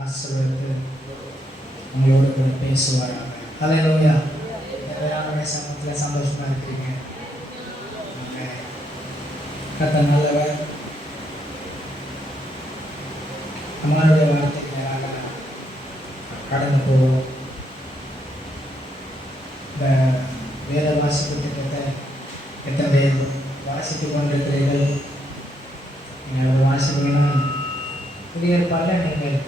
ஆசீர்வதித்து உங்களோடு கூட பேசுவாராங்க. ஹல்லேலூயா. எல்லாருமே சமூகத்தில் சந்தோஷமா இருக்கிறீங்க. கர்த்தர் நல்லவர். அம்மாவுடைய வார்த்தைக்கு நேராக கடந்து போவோம். இந்த வேத வாசிப்பு திட்டத்தை எத்தனை பேர் வாசித்து கொண்டிருக்கிறீர்கள்? நீங்கள் வாசிப்பீங்கன்னா புதிய ஏற்பாட்டில் நீங்கள்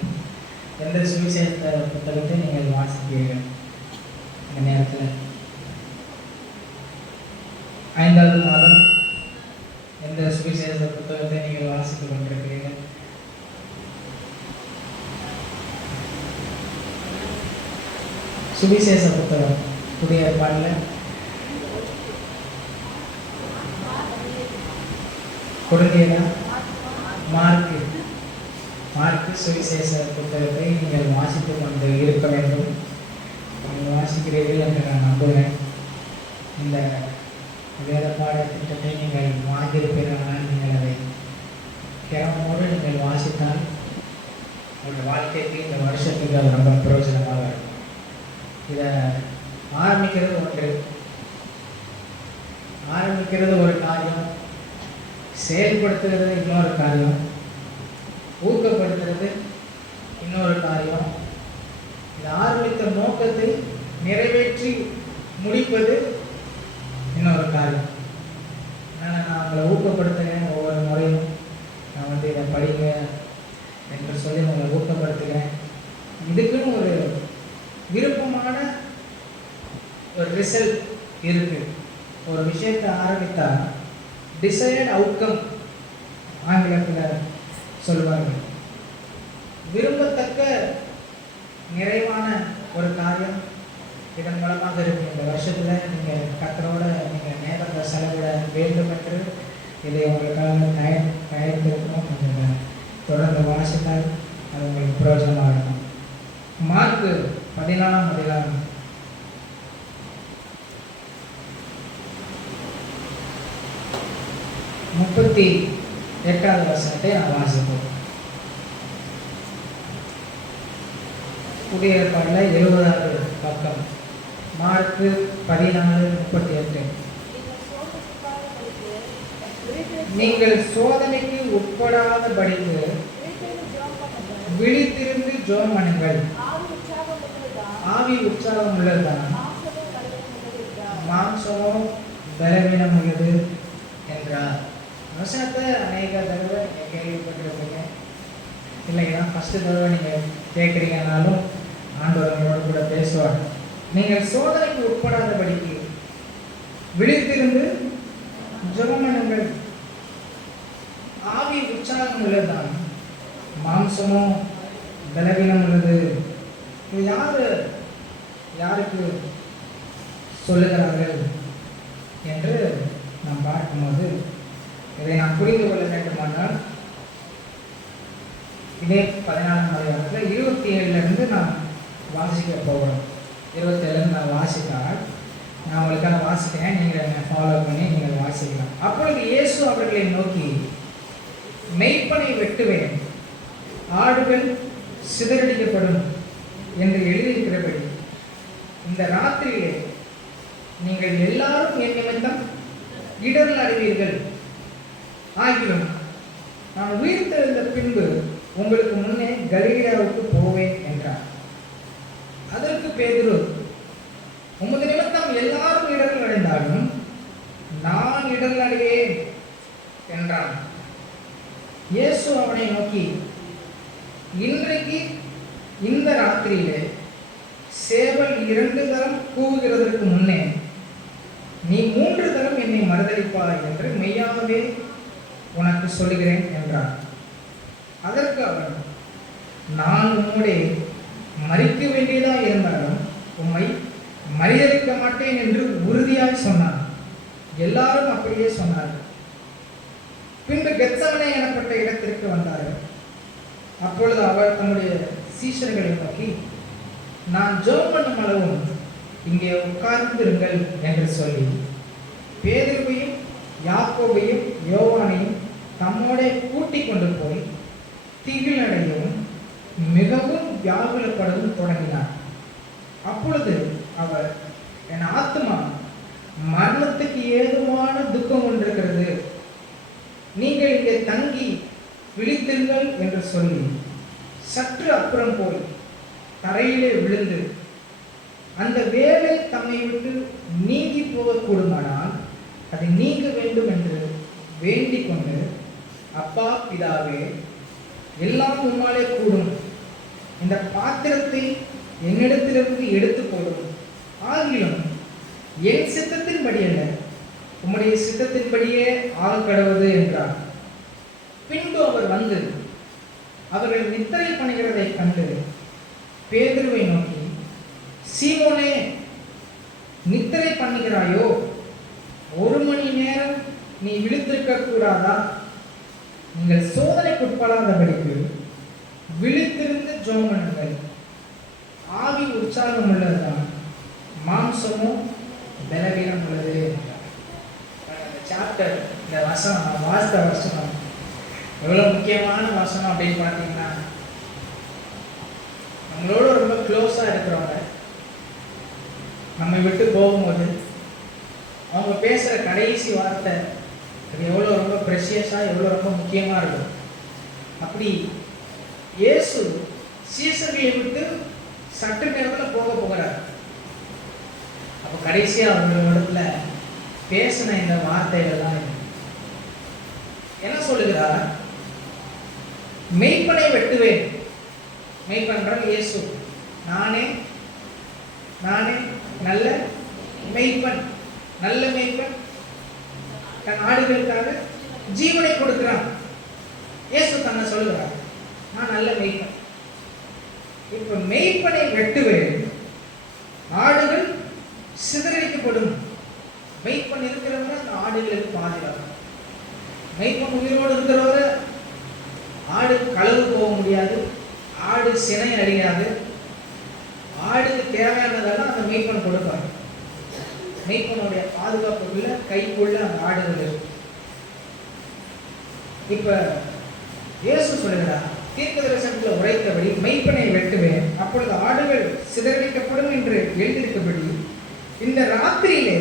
எந்த சுவிசேஷ புத்தகத்தை நீங்கள் வாசிப்பீர்கள்? இந்த நேரத்தில் 5வது மாதம் எந்த சுவிசேஷ புத்தகத்தை நீங்கள் வாசித்து கொண்டிருக்கிறீர்கள்? சுவிசேஷ புத்தகம் புதிய ஏற்பாட்டில் கொடுத்தீங்களா? மார்க்கு சுவிசேஷ புத்தகத்தை நீங்கள் வாசித்து கொண்டு இருக்க வேண்டும். நீங்கள் வாசிக்கிறீர்கள் என்று நான் நம்புகிறேன். இந்த வேத பாட திட்டத்தை நீங்கள் வாங்கியிருப்பீர்களானால் நீங்கள் அதை திறமோடு நீங்கள் வாசித்தால் உங்களுடைய வாழ்க்கைக்கு இந்த வருஷத்துக்கு அது ரொம்ப பிரயோஜனமாக இருக்கும். இதை ஆரம்பிக்கிறது ஒரு காரியம், செயல்படுத்துகிறது இன்னொரு காரியம், ஊக்கப்படுத்துறது இன்னொரு காரியம். இது ஆரம்பித்த நோக்கத்தை நிறைவேற்றி முடிப்பது இன்னொரு காரியம். நான் உங்களை ஊக்கப்படுத்துகிறேன். ஒவ்வொரு முறையும் நான் இதை படிங்க என்று சொல்லி உங்களை ஊக்கப்படுத்துகிறேன். இதுக்குன்னு ஒரு விருப்பமான ஒரு ரிசல்ட் இருக்கு. ஒரு விஷயத்தை ஆரம்பித்தா டிசைர்ட் அவுட்கம் ஆங்கிலத்தில் சொல்லுவார்கள். விரும்பத்தக்க நிறைவான ஒரு காரியம் இதன் மூலமாக இருக்கும். இந்த வருஷத்தில் நீங்கள் கர்த்தரோட நீங்கள் நேரத்தை செலவிட வேண்டும் என்று இதை உங்களுக்காக தயாரித்திருக்கணும். நீங்கள் தொடர்ந்து வாசித்தால் அது உங்களுக்கு பிரயோஜனமாக இருக்கும். மார்க்கு 14ஆம் அதிகாரம் 38வது வசனத்தை நான் வாசிப்போம். புதிய ஏற்பாட்டில் 70வது பக்கம், மார்க்கு 14:38. நீங்கள் சோதனைக்கு உட்படாதபடிக்கு விழித்திருந்து ஜெபம் பண்ணுங்கள். ஆவி உற்சாகம் உள்ளதுதான், மாம்சமோ பலவீனம் உள்ளது என்றார். வசனத்தை அநேக தடவை நீங்கள் கேள்விப்பட்டிருப்பீங்க இல்லையா? ஃபஸ்ட்டு தடவை நீங்கள் கேட்குறீங்கன்னாலும் ஆண்டவர் உங்களோட கூட பேசுவார். நீங்கள் சோதனைக்கு உட்படாதபடிக்கு விழித்திருந்து ஜெபம் பண்ணுங்கள். ஆவி உற்சாகம் உள்ளதுதான், மாம்சமோ பலவீனம் உள்ளது. இது யாருக்கு சொல்லுகிறார்கள் என்று நாம் பார்க்கும்போது இதை நாம் புரிந்து கொள்ள வேண்டுமானால் இதே 14ஆம் அதிகாரத்தில் 27லிருந்து நான் வாசிக்க போகிறோம். 27லிருந்து நான் வாசித்தால் நான் உங்களுக்காக வாசிக்கிறேன். நீங்கள் என்னை ஃபாலோ பண்ணி நீங்கள் வாசிக்கலாம். அப்பொழுது இயேசு அவர்களை நோக்கி, மெய்ப்பனை வெட்டுவேன், ஆடுகள் சிதறடிக்கப்படும் என்று எழுதியிருக்கிறபடி இந்த ராத்திரியிலே நீங்கள் எல்லாரும் என் நிமித்தம் இடர்கள் அடைவீர்கள். ஆகிலும் நான் உயிர்த்தெழுந்த பின்பு உங்களுக்கு முன்னே கலிலேயாவுக்கு போவேன் என்றார். அதற்கு பேதுரு, உமது நிமித்தம் எல்லாரும் இடர்கள் அடைந்தாலும் நான் இடர்கள் அடைவேன் என்றான். இயேசு அவனை நோக்கி, இன்றைக்கு இந்த ராத்திரியிலே சேவல் 2 தரம் கூவுகிறதற்கு முன்னே நீ 3 தரம் என்னை மறுதலிப்பாய் என்று மெய்யாகவே உனக்கு சொல்லுகிறேன் என்றான். அதற்கு அவன், நான் உம்முடைய மரிக்க வேண்டியதா இருந்தாலும் உம்மை மறுதலிக்க மாட்டேன் என்று உறுதியாக சொன்னான். எல்லாரும் அப்படியே சொன்னார்கள். பின்பு கெத்சமனே எனப்பட்ட இடத்திற்கு வந்தார்கள். அப்பொழுது அவர் தம்முடைய சீஷர்களை நோக்கி, நான் ஜெபம் பண்ணும் அளவும் இங்கே உட்கார்ந்திருங்கள் என்று சொல்லி பேதுருவையும் யாக்கோபையும் யோவானையும் தம்மோட கூட்டிக் கொண்டு போய் திகிலடையவும் மிகவும் வியாகுலப்படவும் தொடங்கினார். அப்பொழுது அவர், என் ஆத்மா மரணத்துக்கு ஏதுவான துக்கம் கொண்டிருக்கிறது, நீங்கள் இங்கே தங்கி விழித்திருங்கள் என்று சொல்லி சற்று அப்புறம் போய் தரையிலே விழுந்து, அந்த வேலை தம்மை விட்டு நீங்கி போகக்கூடுமானால் அதை நீங்க வேண்டும் என்று வேண்டிக் கொண்டு, அப்பா பிதாவே, எல்லாம் உம்மாலே கூடும், இந்த பாத்திரத்தை என்னிடத்திலிருந்து எடுத்து போடும், ஆகிலும் என் சித்தத்தின்படி அல்ல, உம்முடைய சித்தத்தின்படியே ஆக கடவுது என்றார். பின்பு அவர் வந்து அவர்கள் நித்திரை பண்ணுகிறதை கண்டு பேதுருவை நோக்கி, சீமோனே, நித்திரை பண்ணுகிறாயோ? 1 மணி நேரம் நீ விழித்திருக்க கூடாதா? நீங்கள் சோதனைக்குட்படாதபடிக்கு விழித்திருந்து ஜெபம் பண்ணுங்கள். ஆவி உற்சாகம் உள்ளதுதான், மாம்சமோ பலவீனம் உள்ளது. சாப்டர், இந்த வசனம், வாஸ்த வசனம் எவ்வளோ முக்கியமான வசனம் அப்படின்னு பார்த்தீங்கன்னா, நம்மளோட ரொம்ப க்ளோஸாக இருக்கிறவங்க நம்மை விட்டு போகும்போது அவங்க பேசுகிற கடைசி வார்த்தை அது எவ்வளோ ரொம்ப ப்ரெஷியஸாக, எவ்வளோ ரொம்ப முக்கியமாக இருக்கும். அப்படி இயேசு சீசர்களை விட்டு சற்று நேரத்தில் போகிறார். அப்போ கடைசியாக அவங்களோட பேசின இந்த வார்த்தைகள்லாம் என்ன சொல்லுகிறார்? மெய்ப்பனை வெட்டுவேன். மெய்ப்பன்றால் இயேசு. நானே நல்ல மெய்ப்பன். நல்ல மெய்ப்பன் தன் ஆடுகளுக்காக ஜீவனை கொடுக்கிறான். இயேசு தன்னை சொல்லுகிறார், நான் நல்ல மெய்ப்பன். இப்ப மெய்ப்பனை வெட்டுவேன், ஆடுகள் சிதறடிக்கப்படும். மெய்ப்பன் இருக்கிறவங்க அந்த ஆடுகளுக்கு பாதுகாப்பு. மெய்ப்பன் உயிரோடு இருக்கிறவரை ஆடு களவு போக முடியாது, ஆடு சினை அழியாது, ஆடுக்கு தேவையானதெல்லாம் அந்த மெய்ப்பன் கொடுப்பார். மெய்ப்பனுடைய பாதுகாப்புக்குள்ள கைக்குள்ள அந்த ஆடுகள் இருக்கு. இப்ப இயேசு சொல்லுகிறார், தீர்க்கதரிசனத்தில் உரைத்தபடி மெய்ப்பனை வெட்டுவேன், அப்பொழுது ஆடுகள் சிதறடிக்கப்படும் என்று எழுதியிருக்கபடி இந்த ராத்திரியிலே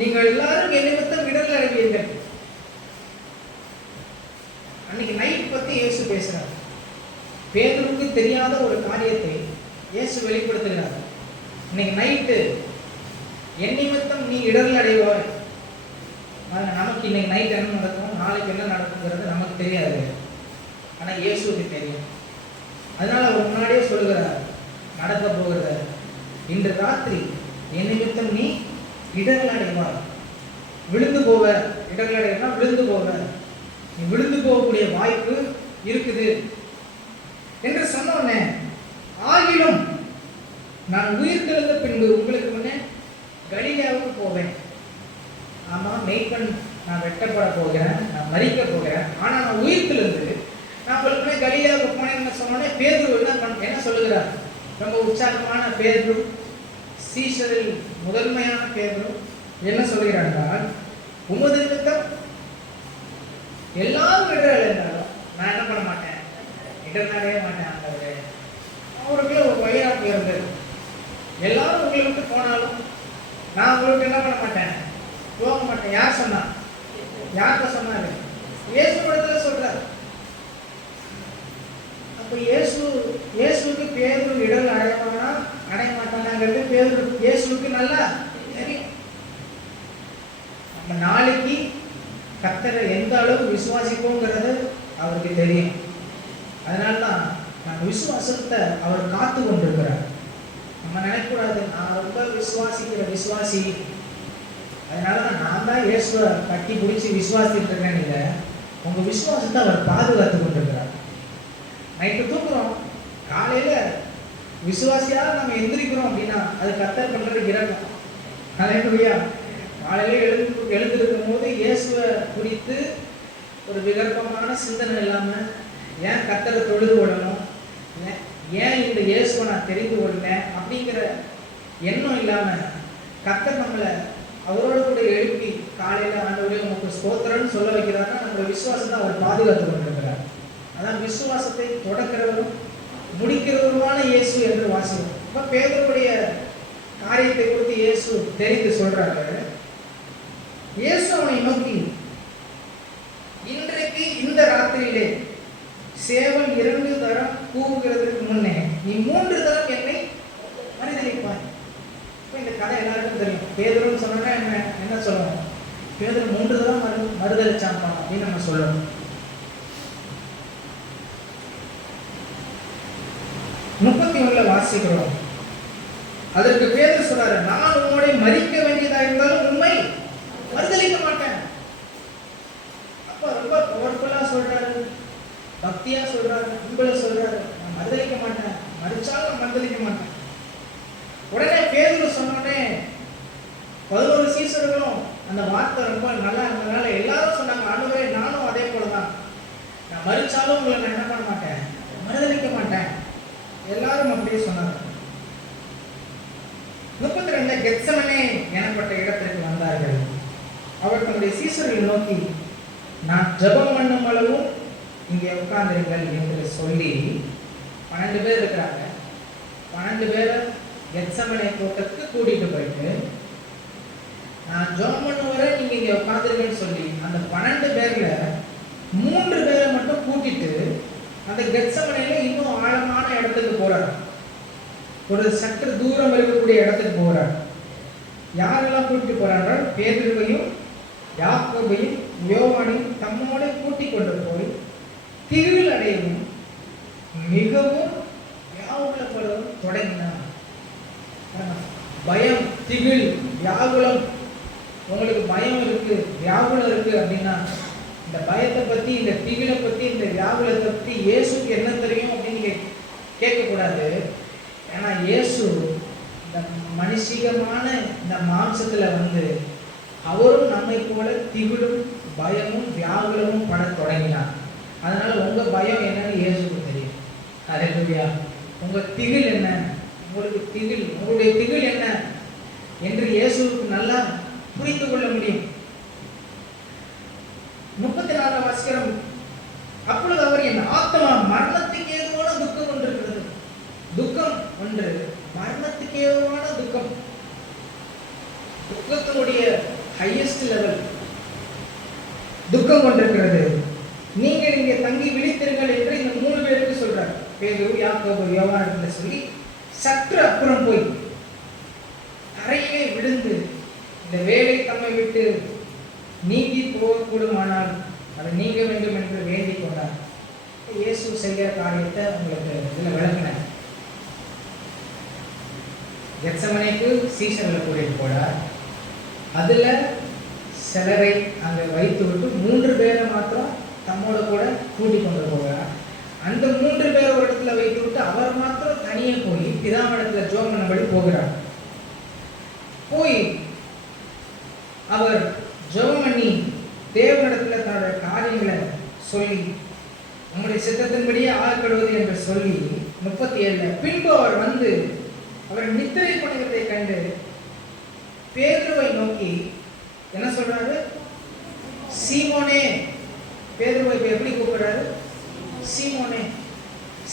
நீங்கள் எல்லாரும் என் நிமித்தம் இடர்கள் அடைவீர்கள். அன்னைக்கு நைட் பத்தி இயேசு பேசுறார். பேதுருக்கு தெரியாத ஒரு காரியத்தை இயேசு வெளிப்படுத்துகிறார். இன்னைக்கு நைட்டு என் நிமித்தம் நீ இடர்கள் அடைவாய். நமக்கு இன்னைக்கு நைட் என்ன நடக்கும், நாளைக்கு என்ன நடக்குங்கிறது நமக்கு தெரியாது, ஆனா இயேசுக்கு தெரியும். அதனால அவர் முன்னாடியே சொல்லுகிறார், நடக்க போகிறது இன்று ராத்திரி என் நிமித்தம் நீ இடர்கள் அடைவாய். விழுந்து போவ. இடர்கள் அடைவா விழுந்து போவ. நீ விழுந்து போகக்கூடிய வாய்ப்பு இருக்குது என்று சொன்ன உடனே, ஆகிலும் நான் உயிர் தெழுந்த பின்பு உங்களுக்கு முன்னே கலிலேயாவுக்கு போவேன். ஆமா, மெய்ப்பன் நான் வெட்டப்பட போகிறேன், நான் மரிக்க போகிறேன், ஆனா நான் உயிர் தெழுந்து நான் உங்களுக்கு கலிலேயாவுக்கு போனேன்னு சொன்னோடனே பேதுரு என்ன சொல்லுகிறார்? ரொம்ப உற்சாகமான பேதுரு, சீஷரில் முதன்மையான பேதுரு என்ன சொல்கிறார்கள்? உமது நிமித்தம் எல்லாரும் இடர்கள் இருந்தாலும் நான் என்ன பண்ண மாட்டேன், இடர்நாடே மாட்டேன். அவருக்குள்ள ஒரு வைராக்கியம் இருந்தது. எல்லாரும் உங்களை விட்டு போனாலும் நான் உங்களுக்கு என்ன பண்ண மாட்டேன், போக மாட்டேன். யார் சொன்னா? யார்கிட்ட சொன்னாரு? இயேசு இடத்துல சொல்றாரு. அப்ப இயேசுக்கு பேதுரு இடர்கள் அடையமானா அடைய மாட்டாங்கிறது பேதுரு இயேசுக்கு நல்லா தெரியும். நம்ம நாளைக்கு கர்த்தரை எந்த அளவு விசுவாசிப்போங்கிறது அவருக்கு தெரியும். அதனால்தான் நம்ம விசுவாசத்தை அவர் காத்து கொண்டிருக்கிறார். நம்ம நினைக்கக்கூடாது நான் ரொம்ப விசுவாசிக்கிற விசுவாசி, அதனால நான் தான் இயேசுவை கட்டி பிடிச்சி விசுவாசிட்டு இருக்கேன். இல்லை, உங்க விசுவாசத்தை அவர் பாதுகாத்து கொண்டிருக்கிறார். நைட்டு தூக்குறோம், காலையில விசுவாசியாக நம்ம எந்திரிக்கிறோம் அப்படின்னா அது கர்த்தர் பண்றது இரக்கம். ஹல்லேலூயா. காலையில எழுந்திருக்கும் போது இயேசுவை குறித்து ஒரு விகற்பமான சிந்தனை இல்லாம, ஏன் கர்த்தரை தொழுது கொள்ளணும், ஏன் இந்த இயேசுவை நான் தெரிந்து கொண்டேன் அப்படிங்கிற எண்ணம் இல்லாம கர்த்தர் நம்மளை அவரோட கூட எழுப்பி காலையில ஆண்டவரே உங்களுக்கு ஸ்தோத்திரம்னு சொல்ல வைக்கிறாருன்னா நம்மளோட விசுவாசத்தை அவர் பாதுகாத்து கொண்டிருக்கிறார். அதான் விசுவாசத்தை தொடக்கிறவரும் முடிக்கிறவருமான இயேசு என்று வாசிக்கிறோம். அப்ப பேதுருவுடைய காரியத்தை குறித்து இயேசு தெரிந்து சொல்றாரு. இயேசு அவனை நோக்கி, இன்றைக்கு இந்த ராத்திரியிலே சேவல் 2 தரம் கூவுகிறதுக்கு முன்னே நீ 3 தரம் என்னை மறுதலிப்பாய். இந்த கதை எல்லாருக்கும் தெரியும். பேதுருன்னு சொன்னா என்ன சொல்லணும்? பேதுரு 3 தரம் மறுதலிச்சான்ப்பா அப்படின்னு நம்ம சொல்லணும். 31 வாசிக்கிறோம். அதற்கு பேதுரு சொல்றாரு, நான் உன்னோட மரிக்க வேண்டியதா இருந்தாலும் உண்மை மறுதலிக்க மாட்டேன். அப்ப ரொம்ப பவர்ஃபுல்லா சொல்றாரு, பக்தியா சொல்றாரு, அன்புல சொல்றாரு, நான் மறுதலிக்க மாட்டேன், மறிச்சாலும் மறுதலிக்க மாட்டேன். உடனே பேதுரு சொன்னோடனே 11 சீசர்களும் அந்த வார்த்தை ரொம்ப நல்லா இருந்ததுனால எல்லாரும் சொன்னாங்க, ஆண்டவரே நானும் அதே போலதான், நான் மறிச்சாலும் உங்களை நான் என்ன பண்ண மாட்டேன், மறுதலிக்க மாட்டேன். எல்லாரும் அப்படியே சொன்னாங்க. 32 கெத்செமனே எனப்பட்ட இடத்திற்கு வந்தார்கள். அவர் தன்னுடைய சீசர்களை நோக்கி, நான் ஜெபம் பண்ணும் அளவும் இங்கே உட்கார்ந்திருங்கள் என்று சொல்லி 12 பேர் இருக்கிறாங்க. 12 பேரை கெத்செமனே தோட்டத்துக்கு கூட்டிட்டு போயிட்டு, நான் ஜெபம் பண்ணும் வரை நீங்க இங்க உட்கார்ந்திருங்கன்னு சொல்லி அந்த 12 பேர்ல 3 பேரை மட்டும் கூட்டிட்டு அந்த கெத்செமனேல இன்னும் ஆழமான இடத்துக்கு போறார். ஒரு சற்று தூரம் இருக்கக்கூடிய இடத்துக்கு போறார். யாரெல்லாம் கூட்டிட்டு போறாங்க? பேதுருவையும் யாக்கோபையும் யோவானையும் தம்மோட கூட்டிக் கொண்டு போய் திகில் அடையவும் மிகவும் வியாகுலப்படவும் தொடங்கினார். பயம், திகில், வியாகுலம். உங்களுக்கு பயம் இருக்கு, வியாகுலம் இருக்கு அப்படின்னா இந்த பயத்தை பத்தி, இந்த திகிலை பத்தி, இந்த வியாகுலத்தை பத்தி இயேசுக்கு என்ன தெரியும் அப்படின்னு கேட்கக்கூடாது. ஏன்னா இயேசு இந்த மனுஷிகமான இந்த மாம்சத்துல வந்து அவரும் நம்மை போல திகிலும் பயமும் வியாகுலமும் பட தொடங்கினார். அதனால உங்க பயம் என்னன்னு இயேசுக்கு தெரியும். ஹல்லேலூயா. உங்க திகில் என்ன, உங்களுக்கு திகில், உங்களுடைய திகில் என்ன என்று இயேசுவுக்கு நல்லா புரிந்து கொள்ள முடியும். 34 வாசிக்கிறோம். அப்பொழுது அவர், என் ஆத்மா மரணத்துக்கு ஏதுவான துக்கம் கொண்டிருக்கிறது. துக்கம் ஒன்று, மரணத்துக்கு ஏதுவான துக்கம், துக்கத்தினுடைய ஹையஸ்ட் லெவல் துக்கம் கொண்டிருக்கிறது. நீங்கள் இங்கே தங்கி விழித்திருங்கள் என்று இந்த 3 பேருக்கு சொல்றார். பேதுரு, யாக்கோபு, யோவான் சொல்லி சற்று அப்புறம் போய் தரையிலே விழுந்து இந்த வேலை தம்மை விட்டு நீங்கி போகக்கூடுமானால் அதை நீங்க வேண்டும் என்று வேண்டிக் கொண்டார். இயேசு செய்கிற காரியத்தை உங்களுக்கு இதில் விளக்கினார். கெத்செமனேக்கு சீசர்களை கூட்டிட்டு போனார். அதுல சிலரை அங்கே வைத்து விட்டு 3 பேரை மாத்திரம் தம்மோட கூட கூட்டிக் கொண்டு போகிறார். அந்த 3 பேரை ஒரு இடத்துல வைத்து விட்டு அவர் மாத்திரம் தனியே போய் பிதாவிடத்துல ஜெபம் பண்ணபடி போகிறார். போய் அவர் ஜெபம் பண்ணி தேவனிடத்துல தன்னுடைய காரியங்களை சொல்லி நம்முடைய சித்தத்தின்படியே ஆக்கப்படுவது என்று சொல்லி 37 பின்பு அவர் வந்து அவர் நித்திரை பண்ணுகிறதை கண்டு பேதுருவை நோக்கி என்ன சொல்றாரு? சீமோனே. பேதுருவை எப்படி கூப்பிடுறாரு? சீமோனே.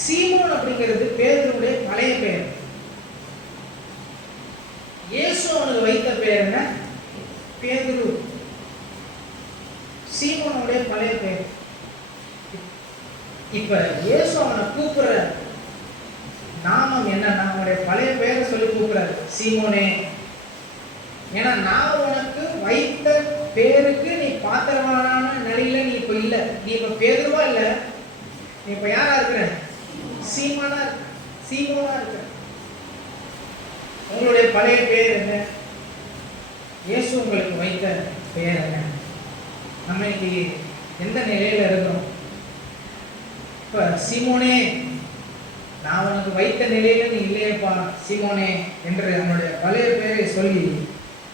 சீமோன் அப்படிங்கிறது பேதுருவுடைய பழைய பெயர். இயேசு அவனுக்கு வைத்த பெயர் என்ன? பேதுரு. சீமோனுடைய பழைய பெயர். இப்ப இயேசு அவனை கூப்பிடுற நாமம் என்னன்னா, அவனுடைய பழைய பெயரை சொல்லி கூப்பிடுறாரு, சீமோனே. ஏன்னா நான் உனக்கு வைத்த பேருக்கு நீ பாத்திரமான நிலையில நீ இப்ப இல்ல. நீ இப்ப பேதுருவா இல்ல, நீ இப்ப யாரா இருக்கிற? சீமோனா இருக்கிற. உங்களுடைய பழைய பெயர் என்ன? இயேசு உங்களுக்கு வைத்த பெயர் என்ன? நம்ம இன்னைக்கு எந்த நிலையில இருக்கிறோம்? இப்ப சீமோனே, நான் உனக்கு வைத்த நிலையில நீ இல்லையப்பா சீமோனே என்று அவனுடைய பழைய பெயரை சொல்லி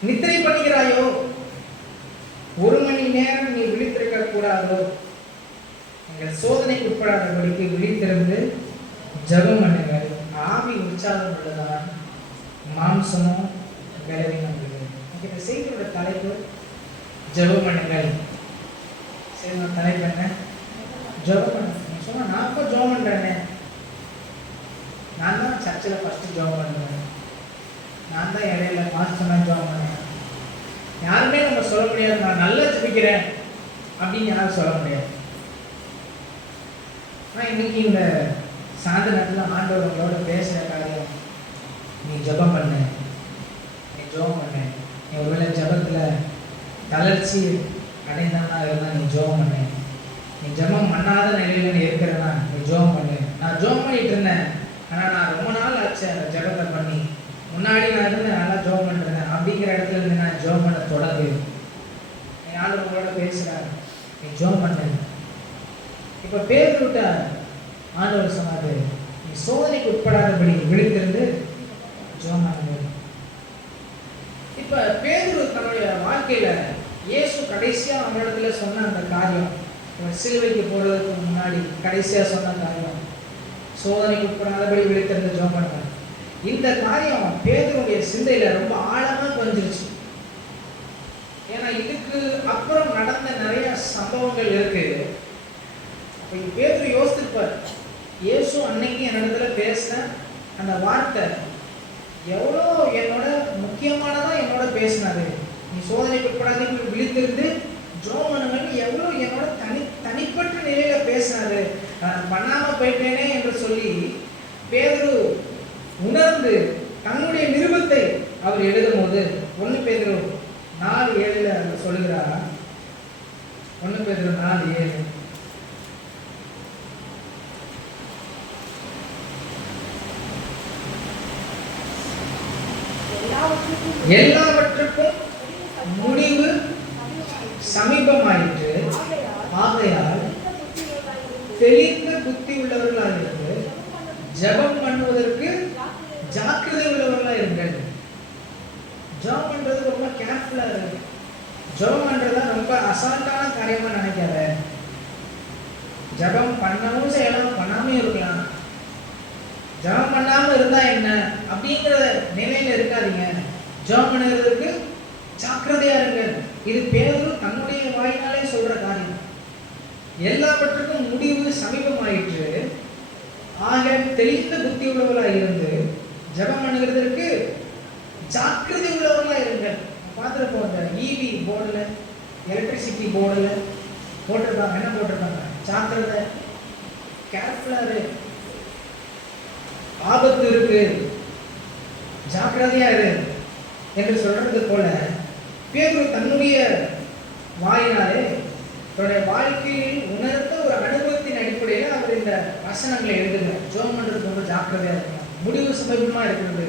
நித்திரை பண்ணுகிறாயோ? 1 மணி நேரம் நீ விழித்திருக்க கூடாதோ? எங்கள் சோதனைக்கு உட்படாதபடிக்கு விழித்திருந்து ஜெபம் பண்ணுங்கள். ஆவி உற்சாகம் உள்ளதான், மாம்சமோ பலவீனம் உள்ளது. இந்த செய்தியோட தலைப்பு ஜெபம் பண்ணுங்கள். சரி, தலைப்பு என்ன? ஜெபம் பண்ண சொன்னா நான் இப்போ ஜெபம் பண்றேனே, நான் தான் சர்ச்சில் ஃபஸ்ட்டு ஜாப் பண்ணுவேன், நான் தான் இடையில மாஸ்டர்லாம் ஜாப் பண்ணுவேன். யாருமே நம்ம சொல்ல முடியாது நான் நல்லா ஜபிக்கிறேன் அப்படின்னு யாரும் சொல்ல முடியாது. ஆனால் இன்னைக்கு இந்த சாயந்தர நேரத்தில் ஆண்டவர் உங்களோட பேசுகிற காரியம், நீ ஜபம் பண்ண, நீ ஜோம் பண்ண. நீ ஒருவேளை ஜபத்தில் தளர்ச்சி அடைந்தவனா இருந்தால் நீ ஜோம் பண்ண. நீ ஜபம் பண்ணாத நிலையில் நீ இருக்கிறனா நீ ஜோம் பண்ணு. நான் ஜோம் பண்ணிட்டு இருந்தேன், ஆனால் நான் ரொம்ப நாள் ஆச்சு அந்த ஜபத்தை பண்ணி. முன்னாடி நான் இருந்து நல்லா ஜோம் பண்ணிருந்தேன் அப்படிங்கிற இடத்துல இருந்து நான் ஜோம் பண்ண தொடங்கு. நீ ஆண்டவர் உங்களோட பேசுகிறார், நீ ஜோம் பண்ணு. இப்போ பேதுருட்ட ஆண்டவர் சொன்னாரு, நீ சோதனைக்கு உட்படாதபடி விழித்திருந்து ஜெபம் பண்ணு. இப்ப பேதுரு தன்னுடைய வாழ்க்கையில இயேசு கடைசியா அவரிடத்துல சொன்ன அந்த காரியம், சிலுவைக்கு போறதுக்கு முன்னாடி கடைசியா சொன்ன காரியம், சோதனைக்கு உட்படாதபடி விழித்திருந்து ஜெபம் பண்ணு. இந்த காரியம் பேதுருடைய சிந்தையில ரொம்ப ஆழமா பதிஞ்சிருச்சு. ஏன்னா இதுக்கு அப்புறம் நடந்த நிறைய சம்பவங்கள் இருக்கு. பேதுரு யோசித்திருப்பார், இயேசு அன்னைக்கு என்னிடத்துல பேசின அந்த வார்த்தை எவ்வளோ என்னோட முக்கியமானதா என்னோட பேசினாரு. நீ சோதனைக்கு உட்படாத விழித்திருந்து ஜெபம் பண்ணுங்கன்னு எவ்வளோ என்னோட தனிப்பட்ட நிலையில பேசினாரு. நான் பண்ணாம போயிட்டேனே என்று சொல்லி பேதுரு உணர்ந்து தன்னுடைய நிருபத்தை அவர் எழுதும் போது 1 பேதுரு 4:7 சொல்லுகிறாரா? 1 பேதுரு 4:7 எல்லாவற்றுக்கும் முடிவு சமீபமாயிற்று, ஆகையால் தெளிந்த புத்தி உள்ளவர்களாயிருந்து ஜெபம் பண்ணுவதற்கு ஜாக்கிரதை உள்ளவர்களா இருங்கள். ஜெபம் பண்றது ரொம்ப கேர்ஃபுல்லா இருக்கு. ஜெபம் பண்றதா ரொம்ப அசால்ட்டான காரியமா நினைக்காத. ஜெபம் பண்ணவும் செய்யலாம், பண்ணாமே இருக்கலாம். ஜெபம் பண்ணாம இருந்தா என்ன அப்படிங்கிற நிலையில இருக்காதீங்க. ஜெபம் பண்ணுறதுக்கு ஜாக்கிரதையா இருங்கள். இது பேதுரு தன்னுடைய வாயினாலே சொல்ற காரியம். எல்லாவற்றுக்கும் முடிவு சமீபமாயிற்று, ஆக தெளிந்த புத்தி உள்ளவர்களாக இருந்து ஜெபம் பண்ணுகிறதற்கு ஜாக்கிரதை உள்ளவர்களாக இருங்கள். பார்த்துருப்போம், இந்த ஈவி போர்டில், எலக்ட்ரிசிட்டி போர்டில் போட்டிருக்காங்க, என்ன போட்டிருக்காங்க? ஜாக்கிரதை, கேர்ஃபுல்லா இரு, ஆபத்து இருக்கு, ஜாக்கிரதையா இரு என்று சொல்றது போல பேதுரு தன்னுடைய வாயினாலே தன்னுடைய வாழ்க்கையில் உணர்ந்த ஒரு அனுபவத்தின் அடிப்படையில் அவர் இந்த வசனங்களை எழுதுகிறார். ஜெபம் பண்றது ரொம்ப ஜாக்கிரதையா இருக்கணும், முடிவு சமீபமா இருக்கிறது.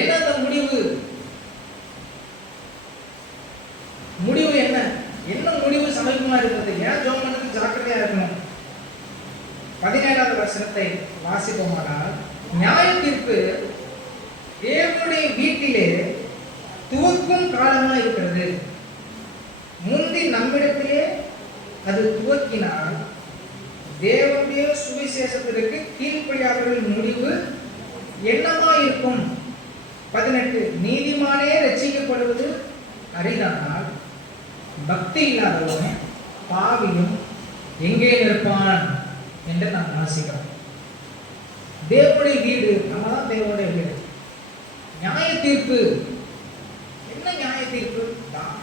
என்ன அந்த முடிவு? முடிவு என்ன? என்ன முடிவு சமீபமா இருக்கிறது? ஏன் ஜெபம் பண்றதுக்கு ஜாக்கிரதையா இருக்கணும்? 17வது வசனத்தை வாசிப்போமானால், நியாய தீர்ப்பு தேவனுடைய வீட்டிலே துவக்கும் காலமாக இருக்கிறது. முந்தி நம்மிடத்திலே அது துவக்கினால் தேவனுடைய சுவிசேஷத்திற்கு கீழ்ப்படியாதவர்கள் முடிவு என்னமா இருக்கும்? 18 நீதிமானே ரட்சிக்கப்படுவது அரிதானால் பக்தி இல்லாதவன் பாவியும் எங்கே நிற்பான் என்று நாம் வாசிக்கிறோம். தேவனுடைய வீடு, நம்ம தான் தேவனுடைய வீடு. நியாய தீர்ப்பு என்ன? நியாய தீர்ப்பு,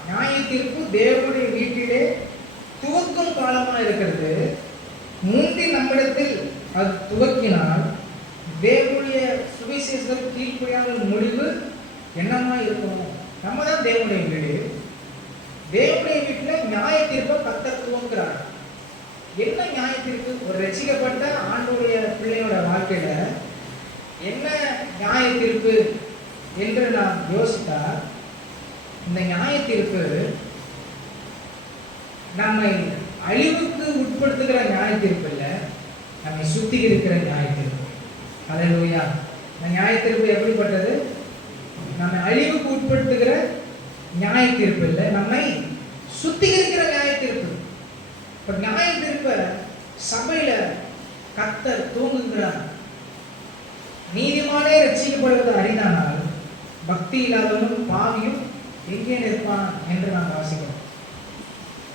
நியாய தீர்ப்பு தேவனுடைய வீட்டிலே துவக்கும் காலமா இருக்கிறது. முந்தி நம்மிடத்தில் அது துவக்கினால் தேவனுடைய சுவிசேஷத்திற்கு கீழ்ப்படியாத முடிவு என்னமா இருக்கும்? நம்ம தான் தேவனுடைய வீடு. தேவனுடைய வீட்டில் நியாய தீர்ப்பை கர்த்தர் துவங்குறார். என்ன நியாய தீர்ப்பு? ஒரு ரட்சிக்கப்பட்ட ஆண்டவருடைய பிள்ளையோட வாழ்க்கையில என்ன நியாய தீர்ப்பு என்று நாம் யோசித்தா, இந்த நியாய தீர்ப்பு நம்மை அழிவுக்கு உட்படுத்துகிற நியாய தீர்ப்பு இல்ல, நம்மை சுத்திகரிக்கிற நியாய தீர்ப்பு. ஹல்லேலூயா. இந்த நியாய தீர்ப்பு எப்படிப்பட்டது? நம்மை அழிவுக்கு உட்படுத்துகிற நியாய தீர்ப்பு இல்ல, நம்மை சுத்திகரிக்கிற நியாய தீர்ப்பு. இப்ப நியாய தீர்ப்ப சபையில கர்த்தர் தூங்குகிறார். நீதிமானே ரட்சிக்கப்படுவது அரிதானால் பக்தி இல்லாதவனும் பாவியும் எங்கே நிற்பான் என்று நாம் வாசிக்கிறோம்.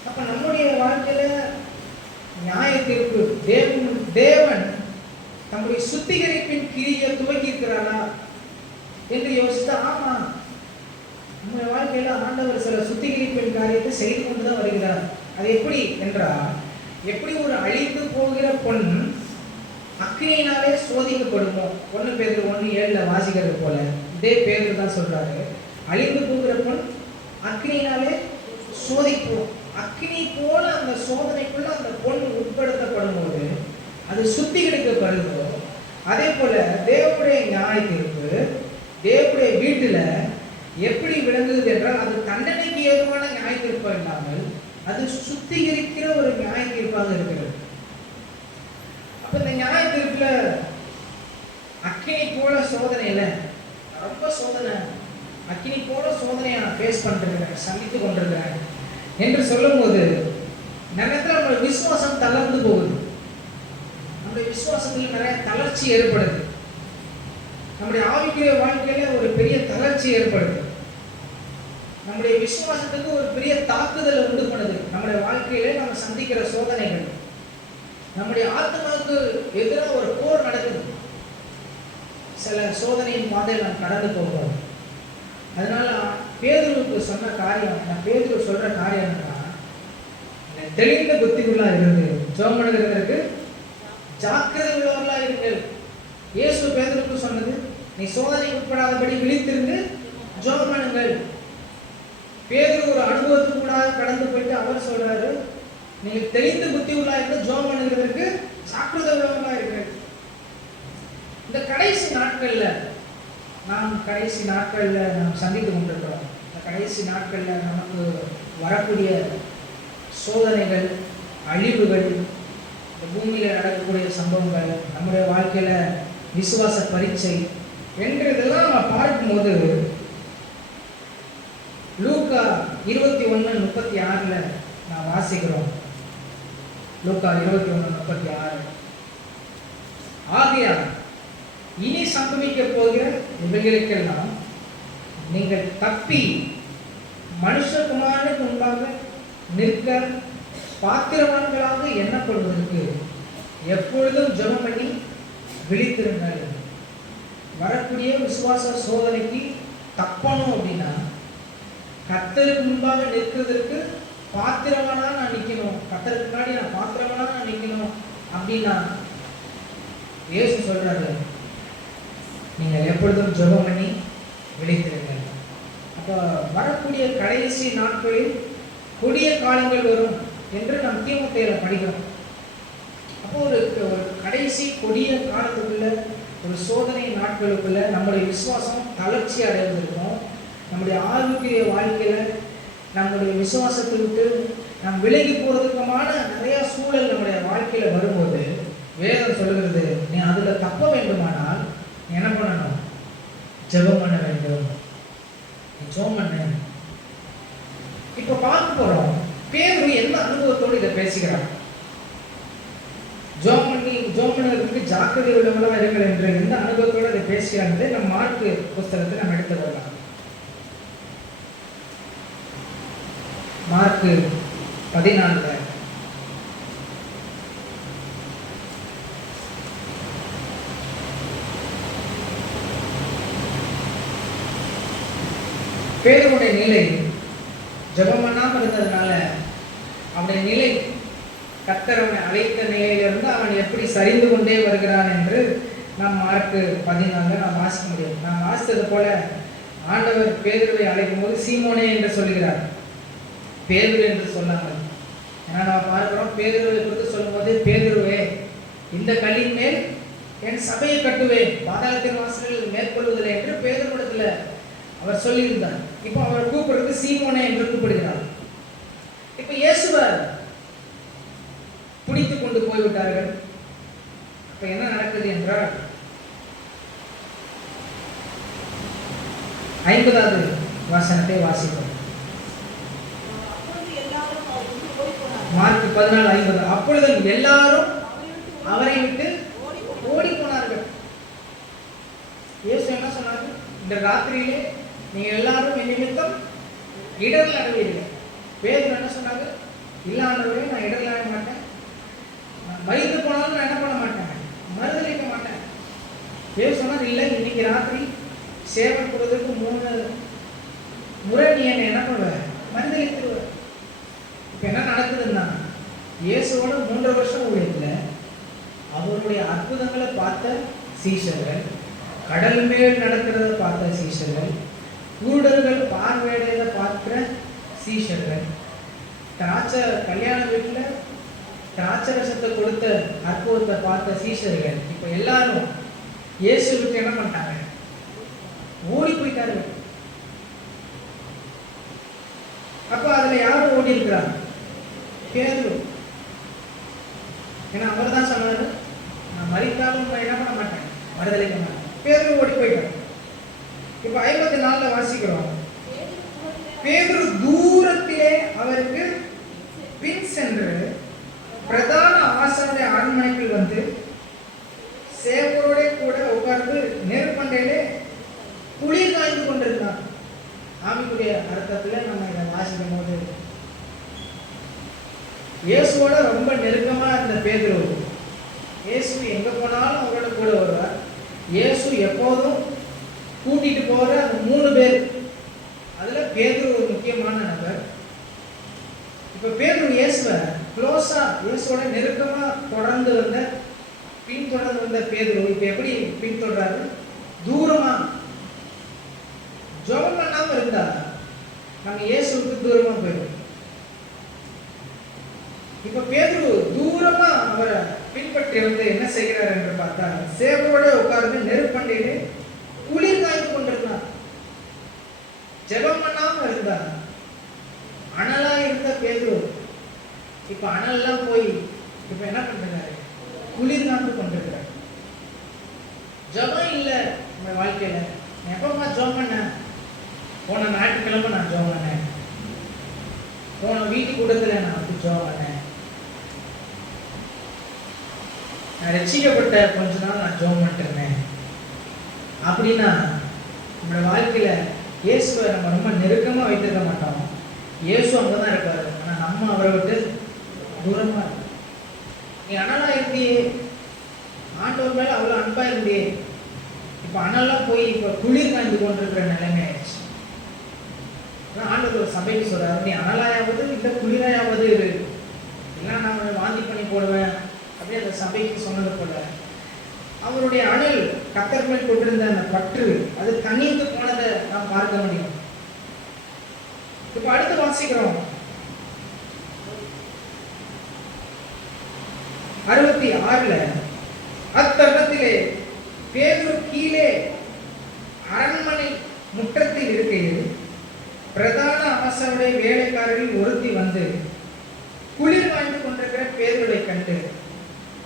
அப்ப நம்முடைய வாழ்க்கையில நியாய தீர்ப்பு தேவன் நம்முடைய சுத்திகரிப்பின் கிரியை துவக்கி இருக்கிறாரா என்று யோசித்தா, ஆமா, நம்முடைய வாழ்க்கையில ஆண்டவர் சில சுத்திகரிப்பின் காரியத்தை செய்து கொண்டுதான் வருகிறார். அது எப்படி என்றால், எப்படி ஒரு அழிந்து போகிற பொன் அக்கினியினாலே சோதிக்கப்படுமோ, 1 பேதுரு 1:7 வாசிக்கிறது போல, இதே பேதுரு தான் சொல்றாரு, அழிந்து போகிற பொன் அக்கினியினாலே சோதிப்போம். அக்கினி போல அந்த சோதனைக்குள்ள அந்த பொன் உட்படுத்தப்படும் போது அது சுத்திகரிக்கப்படுதோ, அதே போல தேவனுடைய நியாய தீர்ப்பு தேவனுடைய வீட்டுல எப்படி விளங்குது என்றால், அது தண்டனைக்கு ஏதுவான நியாய தீர்ப்பு இல்லாமல் அது சுத்திகரிக்கிற ஒரு நியாய தீர்ப்பாக இருக்கிறது. அப்ப இந்த நியாய தீர்ப்புல அக்கினி போல சோதனையில ரொம்ப சோதனை, அக்கினி போல சோதனையை நான் ஃபேஸ் பண்ணிருக்கிறேன், சந்தித்து கொண்டிருக்கிறேன் என்று சொல்லும் போது நேரத்தில் நம்மளுடைய விசுவாசம் தளர்ந்து போகுது. நம்முடைய விசுவாசத்தில் நிறைய தளர்ச்சி ஏற்படுது. நம்முடைய ஆவிக்குரிய வாழ்க்கையில ஒரு பெரிய தளர்ச்சி ஏற்படுது. நம்முடைய விசுவாசத்துக்கு ஒரு பெரிய தாக்குதல் உண்டு பண்ணுது. நம்முடைய வாழ்க்கையில நம்ம சந்திக்கிற சோதனைகள், நம்முடைய ஆத்மாவுக்கு எதிராக ஒரு போர் நடக்குது. சில சோதனையின் பாதையில் நாம் கடந்து போகிறோம். அதனால பேதுருவுக்கு சொன்ன காரியம், பேதுரு சொல்ற காரியம் என்னன்னா, தெளிந்த புத்தியுள்ளா இருந்து ஜெபம் பண்ணுகிறதற்கு ஜாக்கிரதை உள்ளவர்களா இருங்கள். இயேசு பேதுருக்கு சொன்னது, நீ சோதனைக்கு உட்படாதபடி விழித்திருந்து ஜெபம் பண்ணுங்கள். பேதுரு ஒரு அனுபவத்துக்கு கூட கடந்து போயிட்டு அவர் சொல்றாரு, நீங்க தெளிந்த புத்தியுள்ளா இருந்து ஜெபம் பண்ணுகிறதற்கு ஜாக்கிரதை உள்ளவர்களா இருங்கள். இந்த கடைசி நாட்கள்ல நாம் சந்தித்து கொண்டிருக்கிறோம். இந்த கடைசி நாட்கள்ல நமக்கு வரக்கூடிய சோதனைகள், அழிவுகள், இந்த பூமியில நடக்கக்கூடிய சம்பவங்கள், நம்முடைய வாழ்க்கையில விசுவாச பரீட்சை என்று இதெல்லாம் நம்ம பார்க்கும்போது லூக்கா 21:36 நான் வாசிக்கிறோம். லூக்கா 21:36, ஆகையால் இனி சம்பவிக்க போகிற இவைகளுக்கெல்லாம் நீங்கள் தப்பி மனுஷகுமாரனுக்கு முன்பாக நிற்க பாத்திரவான்களாக எண்ணப்படுவதற்கு எப்பொழுதும் ஜெபம் பண்ணி விழித்திருங்கள். வரக்கூடிய விசுவாச சோதனைக்கு தப்பணும் அப்படின்னா கர்த்தருக்கு முன்பாக நிற்கிறதுக்கு பாத்திரவானா நான் நிற்கணும், கர்த்தருக்கு முன்னாடி நான் பாத்திரவானா நான் நிற்கணும் அப்படின்னா இயேசு சொல்றாரு, நீங்கள் எப்பொழுதும் ஜெபம் பண்ணி விழித்திருங்கள். அப்போ வரக்கூடிய கடைசி நாட்களில் கொடிய காலங்கள் வரும் என்று நாம் தீமோத்தேயுல படிக்கிறோம். அப்போ ஒரு கடைசி கொடிய காலத்துக்குள்ள, ஒரு சோதனை நாட்களுக்குள்ள நம்முடைய விசுவாசம் தளர்ச்சி அடைவதற்கும், நம்முடைய ஆரோக்கிய வாழ்க்கையில நம்முடைய விசுவாசத்தை விட்டு நாம் விலகி போறதுக்குமான நிறைய சூழல் நம்முடைய வாழ்க்கையில வரும்போது வேதம் சொல்லுகிறது, நீ அதுல தப்ப வேண்டுமானால் என்ன பண்ணணும்? ஜெபம் பண்ண வேண்டும். ஜெபம் பண்ண. இப்ப பார்க்க போறோம், பேதுரு என்ன அனுபவத்தோடு இதை பேசுகிறார். ஜெபம் பண்ணுறதுக்கு ஜாக்கிரதை உள்ளவங்களா இருங்கள் என்று எந்த அனுபவத்தோடு இதை பேசுகிறாங்க நம்ம மார்க்கு புஸ்தகத்தை நம்ம எடுத்து வரலாம். மார்க்கு 14 பேதுருடைய நிலை ஜெபம் பண்ணாமல் இருந்ததுனால அவனுடைய நிலை, கர்த்தர் அவனை அழைத்த நிலையிலிருந்து அவன் எப்படி சரிந்து கொண்டே வருகிறான் என்று நாம் மார்க்கு 14 நாம் வாசிக்க முடியும். நாம் வாசித்தது போல ஆண்டவர் பேதுருவை அழைக்கும் போது சீமோனே என்று சொல்கிறார், பேதுரு என்று சொல்லாமல். ஏன்னா நாம் பார்க்கிறோம், பேதுருவை குறித்து சொல்லும் போது, பேதுருவே இந்த கல்லின் மேல் என் சபையை கட்டுவேன், பாதாளத்தின் வாசல்கள் மேற்கொள்வதில்லை என்று பேதுருவிடத்துல அவர் சொல்லியிருந்தார். இப்போ அவர் கூப்பிடுறது சீமோனே என்று கூப்பிடுகிறார். இப்ப இயேசுவை பிடித்து கொண்டு போய்விட்டார்கள். அப்ப என்ன நடக்குது என்றால் 50வது வசனத்தை வாசிப்போம். மார்க் 14:50. அப்பொழுது எல்லாரும் அவரை விட்டு ஓடி போனார்கள். இயேசு என்ன சொன்னார்? இந்த ராத்திரியிலே நீங்க எல்லாரும் என் நிமித்தம் இடரில் அடைவீர்கள். பேதுரு என்ன சொன்னாங்க? இல்ல ஆண்டவரே, நான் இடரில் அடைய மாட்டேன், மரித்து போனாலும் நான் என்ன பண்ண மாட்டேன், மறுதலிக்க மாட்டேன், இயேசு சொன்னார், இல்லை இன்னைக்கு ராத்திரி சேவல் கொடுறதுக்கு 3 முறை நீ என்ன பண்ணுவ, மறுதலித்துருவ. இப்ப என்ன நடக்குதுன்னா, இயேசுவோட 3 வருஷம் ஊழியத்துல அவருடைய அற்புதங்களை பார்த்த சீஷர்கள், கடல் மேல் நடக்கிறத பார்த்த சீஷர்கள், குருடர்கள் பார்வையடையத பார்க்கிற சீஷர்கள், கல்யாண வீட்டில் திராட்சை ரசத்தை கொடுத்த அற்புதத்தை பார்த்த சீஷர்கள், இப்ப எல்லாரும் இயேசு விட்டு என்ன பண்ணிட்டாங்க, ஓடி போயிட்டாரு. அப்ப அதுல யாரும் ஓடி இருக்கிறாங்க, பேதுரு. ஏன்னா அவர் தான் சொன்னாரு, நான் மரித்தாலும் என்ன பண்ண மாட்டேன், மறுதலிக்க மாட்டேன். பேதுரு ஓடி போயிட்டார். இப்ப 54 வாசிக்கிறோம், பேதுரு தூரத்திலே அவருக்கு பின் சென்று பிரதான ஆசாரிய அரண்மனைக்குள் வந்து சேவரோட கூட உட்கார்ந்து நெருப்பண்டையிலே குளிர் காய்ந்து கொண்டிருந்தார். ஆவிக்குரிய அர்த்தத்துல நம்ம இதை வாசிக்கும் போது இயேசுவோட ரொம்ப நெருக்கமா இருந்த பேதுரு, இயேசு எங்க போனாலும் அவரோட கூட வருவார். இயேசு எப்போதும் கூட்டிட்டு போற அந்த 3 பேர், அதுல பேதுரு ஒரு முக்கியமான நபர். இப்ப பேதுரு இயேசுவை க்ளோஸா, இயேசுவோட நெருக்கமா பின்தொடர்ந்து வந்த பேதுரு இப்ப எப்படி பின்தொடராரு, தூரமா. ஜெபம் பண்ணாம இருந்தா நம்ம இயேசுவுக்கு தூரமா போயிடும். இப்ப பேதுரு தூரமா அவரை பின்பற்றி வந்து என்ன செய்கிறார் என்று பார்த்தா, சேவரோட உட்கார்ந்து நெருப்பண்டையிலே குளிர் காய்ந்து கொண்டிருந்தார். ஜெபம் பண்ணாம இருந்தா, அனலா இருந்த பேதுரு இப்ப அனல்லாம் போய் இப்ப என்ன பண்றாரு, குளிர் காய்ந்து கொண்டிருக்கிறார். ஜெபம் இல்ல நம்ம வாழ்க்கையில. எப்பமா ஜெபம் பண்ண, போன ஞாயிற்றுக்கிழமை நான் ஜெபம் பண்ணேன், போன வீட்டு கூட்டத்துல நான் வந்து ஜெபம் பண்ணேன், நான் ரட்சிக்கப்பட்ட கொஞ்ச நாள் நான் ஜெபம் பண்ணிட்டேன் அப்படின்னா நம்மளோட வாழ்க்கையில இயேசுவை நம்ம ரொம்ப நெருக்கமா வைத்திருக்க மாட்டோம். இயேசு அங்கதான் இருப்பாரு, ஆனா நம்ம அவரை விட்டு தூரமா இருக்கும். நீ அனலா இருந்தியே, ஆண்டவர் மேல அவ்வளவு அன்பா இருந்தியே, இப்ப அனல்லாம் போய் இப்ப குளிர் காய்ந்து கொண்டிருக்கிற நிலைமை ஆயிடுச்சு. ஆண்டவர் ஒரு சபைக்கு சொல்றாரு, நீ அனலாயாவது இல்ல குளிராயாவது இரு, இல்ல நான் வாந்தி பண்ணி போடுவேன் அப்படியே அந்த சபைக்கு சொன்னது போல அவருடைய அனல் கர்த்தர் மேல் கொண்டிருந்த அந்த பற்று அது தண்ணீர்த்து போனதை நாம் பார்க்க முடியும். இப்ப அடுத்து வாசிக்கிறோம் 66 அத்தருணத்திலே பேதுரு கீழே அரண்மனை முற்றத்தில் இருக்கையில் பிரதான ஆசாரிய வேலைக்காரரில் ஒருத்தி வந்து குளிர் வாய்ந்து கொண்டிருக்கிற பேதுருவை கண்டு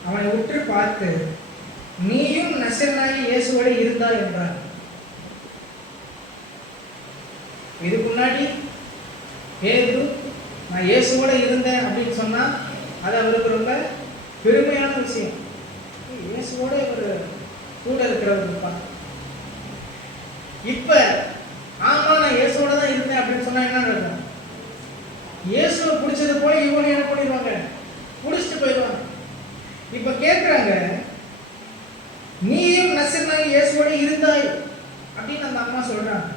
அவனை உற்று பார்த்து, நீயும் நசரேயனாகிய இயேசுவோட இருந்தாய் என்றார். இதுக்கு முன்னாடி பேதுரு நான் இயேசுவோட இருந்தேன் அப்படின்னு சொன்னா அது அவருக்கு ரொம்ப பெருமையான விஷயம். இயேசுவோட இவர் கூட இருக்கிறவர் இருப்பார். இப்ப ஆமா நான் இயேசுவோட தான் இருந்தேன் அப்படின்னு சொன்னா என்ன நடக்கும், இயேசுவை பிடிச்சது போல இவனை என்ன பண்ணிடுவாங்க, பிடிச்சிட்டு போயிடுவாங்க. இப்ப கேட்கிறாங்க, நீயும் நசரேயனாகிய இயேசுவோட இருந்தாய் அப்படின்னு அந்த அம்மா சொல்றாங்க.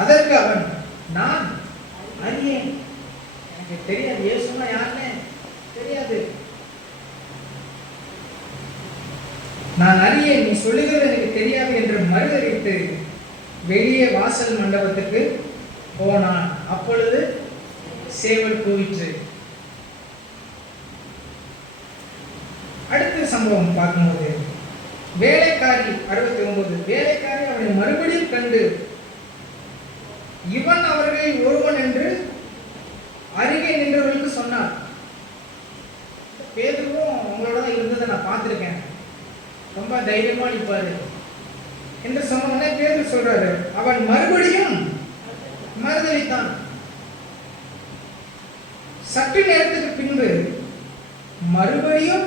அதற்கு அவன், நான் அறியேன், எனக்கு தெரியாது, இயேசுன்னா யாருன்னு தெரியாது, நான் அறியேன், நீ சொல்லுகிறது எனக்கு தெரியாது என்று மறுதலித்து வெளியே வாசல் மண்டபத்துக்கு போனான். அப்பொழுது சேவல் கூவிற்று. அடுத்த சம்பவம் பார்க்கும்போது வேலைக்காரி 69 வேலைக்காரி அவனை மறுபடியும் கண்டு, இவன் அவர்களில் ஒருவன் என்று அருகே நின்றவர்களுக்கு சொன்னார். பேதுருவும் உங்களோட இருந்ததை நான் பார்த்திருக்கேன், ரொம்ப தைரியமா நிற்பாரு என்று சொன்ன பேதுரு சொல்றாரு, அவன் மறுபடியும் மறுதலித்தான். சற்று நேரத்துக்கு பின்பு மறுபடியும்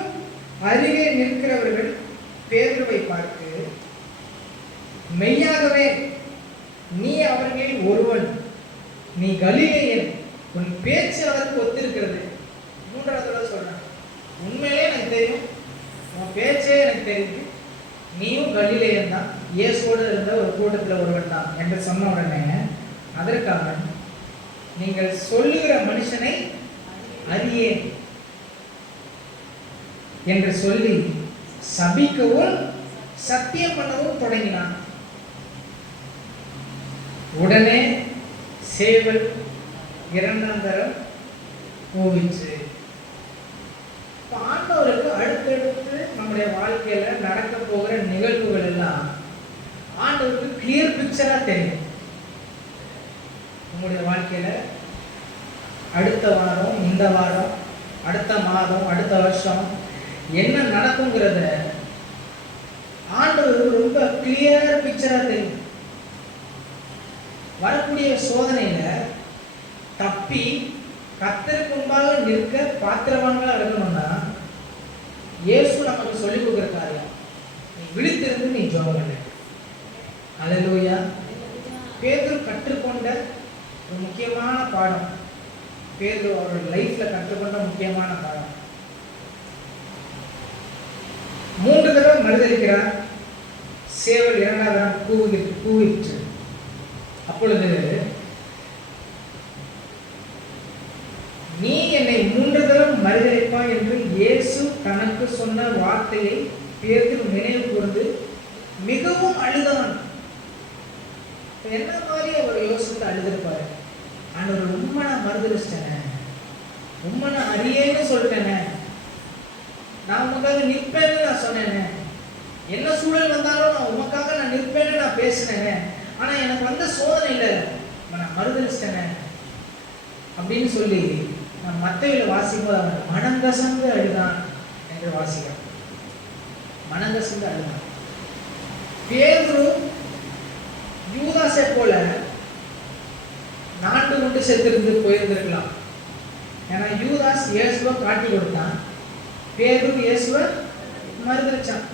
அருகே நிற்கிறவர்கள் பேதுருவை பார்த்து, மெய்யாகவே நீ அவர்களில் ஒருவன், நீ கலிலேயன், உன் பேச்சு அதற்கு ஒத்திருக்கிறது. 3வது தடவை சொல்றான், உண்மையிலே எனக்கு தெரியும், உன் பேச்சே எனக்கு தெரியுது, கலிலேயன் தான், இயேசுவோடு இருந்த ஒரு கூட்டத்தில் ஒருவன் தான் என்று சொன்ன உடனே அதற்காக நீங்கள் சொல்லுகிற மனுஷனை அறியேன் என்று சொல்லி சபிக்கவும் சத்தியம் பண்ணவும் தொடங்கினான். உடனே சேவல் இரண்டாம் தரம் கூவிச்சு. ஆண்டவருக்கு அடுத்தடுத்து நம்முடைய வாழ்க்கையில நடக்க போகிற நிகழ்வுகள் எல்லாம் ஆண்டவருக்கு கிளியர் பிக்சரா தெரியும். உங்களுடைய வாழ்க்கையில அடுத்த வாரம், இந்த வாரம், அடுத்த மாதம், அடுத்த வருஷம் என்ன நடக்குங்கிறத ஆண்டவருக்கு ரொம்ப கிளியர் பிக்சரா தெரியும். வரக்கூடிய சோதனையில தப்பி கர்த்தருக்கு முன்பாக நிற்க பாத்திரவான்களா இருக்கணும்னா இயேசு நமக்கு சொல்லிக் கொடுக்கிற காரியம், நீ விழித்திருந்து நீ ஜெபம் பண்ணு. அல்லேலூயா. பேதுரு கற்றுக்கொண்ட ஒரு முக்கியமான பாடம், பேதுரு அவரோட லைஃப்ல கற்றுக்கொண்ட முக்கியமான பாடம். 3 தடவை மறுதலிக்கிறார். சேவல் இரண்டாவது தடவை கூவிற்று. அப்பொழுது நீ என்னை 3 தடவை மறுதலிப்பாய் என்று இயேசு தனக்கு சொன்ன வார்த்தையை பேதுரு நினைவு கூர்ந்து மிகவும் அழுதான். என்ன மாதிரி அவர் யோசித்து அழுதுருப்பாரு. ஆண்டவர், உண்மை நான் மறுதலிச்சிட்டேனே, உண்மை நான் அறியேன்னு சொல்லிட்டேனே, நான் உமக்காக நிற்பேன்னு நான் சொன்னேனே, என்ன சூழல் வந்தாலும் நான் உமக்காக நான் நிற்பேன்னு நான் பேசினேனே, ஆனா எனக்கு வந்த சோதனை இல்லை, நான் மறுதலிச்சிட்டேனே அப்படின்னு சொல்லி நான் மத்தேயுல வாசிக்கும்போது அவன் மனங்கசந்து அழுதான் என்று வாசிக்கிறோம். மனங்கசந்து அழுதான். பேதுரு யூதாசை போல நாண்டு கொண்டு செத்திருந்து போயிருந்திருக்கலாம். ஏன்னா யூதாஸ் இயேசுவை காட்டி கொடுத்தான், பேதுரு இயேசுவை மறுதலிச்சான்.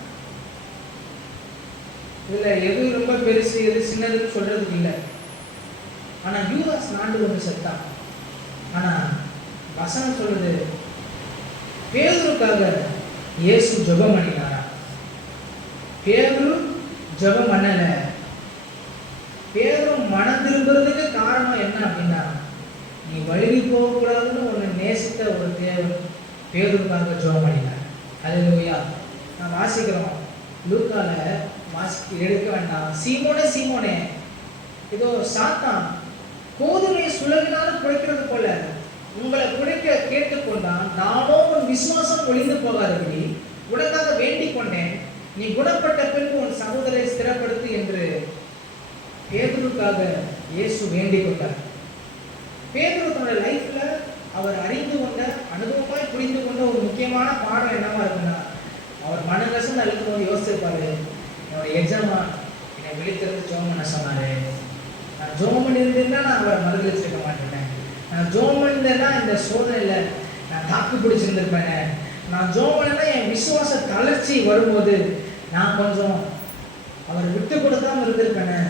இதுல எது ரொம்ப பெருசு எது சின்னதுன்னு சொல்றதுக்கு இல்லை. ஆனா யூதாஸ் நாண்டு கொண்டு செத்தான். ஆனா வசனம் சொல்லுது, பேதுருக்காக இயேசு ஜெபம் பண்ணினாரா? பேதுரு ஜெபம் பண்ணல. பேதுரு மனம் திரும்புறதுக்கு காரணம் என்ன அப்படின்னா, நீ வழுவி போகக்கூடாதுன்னு ஒன்று நேசித்த ஒரு தேவன் பேதுருக்காக ஜெபம் பண்ணினார். அல்லேலூயா. நான் வாசிக்கிறோம், லூக்கால எடுக்க வேண்டாம். சீமோனே சீமோனே, இதோ சாத்தான் கோதுமையை சுலகினாலும் குறைக்கிறது போல உங்களை குறைக்க கேட்டுக்கொண்டான். நானோ உன் விசுவாசம் ஒளிந்து போகாதபடி உனக்காக வேண்டிக் கொண்டேன். நீ குணப்பட்ட பின்பு உன் சகோதரை ஸ்திரப்படுத்து என்று பேதுருக்காக இயேசு வேண்டிக் கொண்டார். பேதுரு தன்னோட லைஃப்ல அவர் அறிந்து கொண்ட, அனுபவமாய் புரிந்து கொண்ட ஒரு முக்கியமான பாடம் என்னவா இருக்குன்னா, அவர் மனங்கசம் அழுக்கும்போது யோசிச்சிருப்பாரு, என்னோட எஜமா என்னை விழித்திருந்து ஜெபம் பண்ண சொன்னாரு, நான் ஜெபம் பண்ணியிருந்தேன்னா நான் அவரை மறுதலிச்சிருக்க மாட்டேன், நான் ஜெபம் பண்ணியிருந்தேன்னா இந்த சோதனையில் நான் தாக்கு பிடிச்சிருந்திருப்பேன், நான் ஜெபம் பண்ணேன்னா என் விசுவாச தளர்ச்சி வரும்போது நான் கொஞ்சம் அவரை விட்டு கொடுக்காம இருந்திருப்பேன்,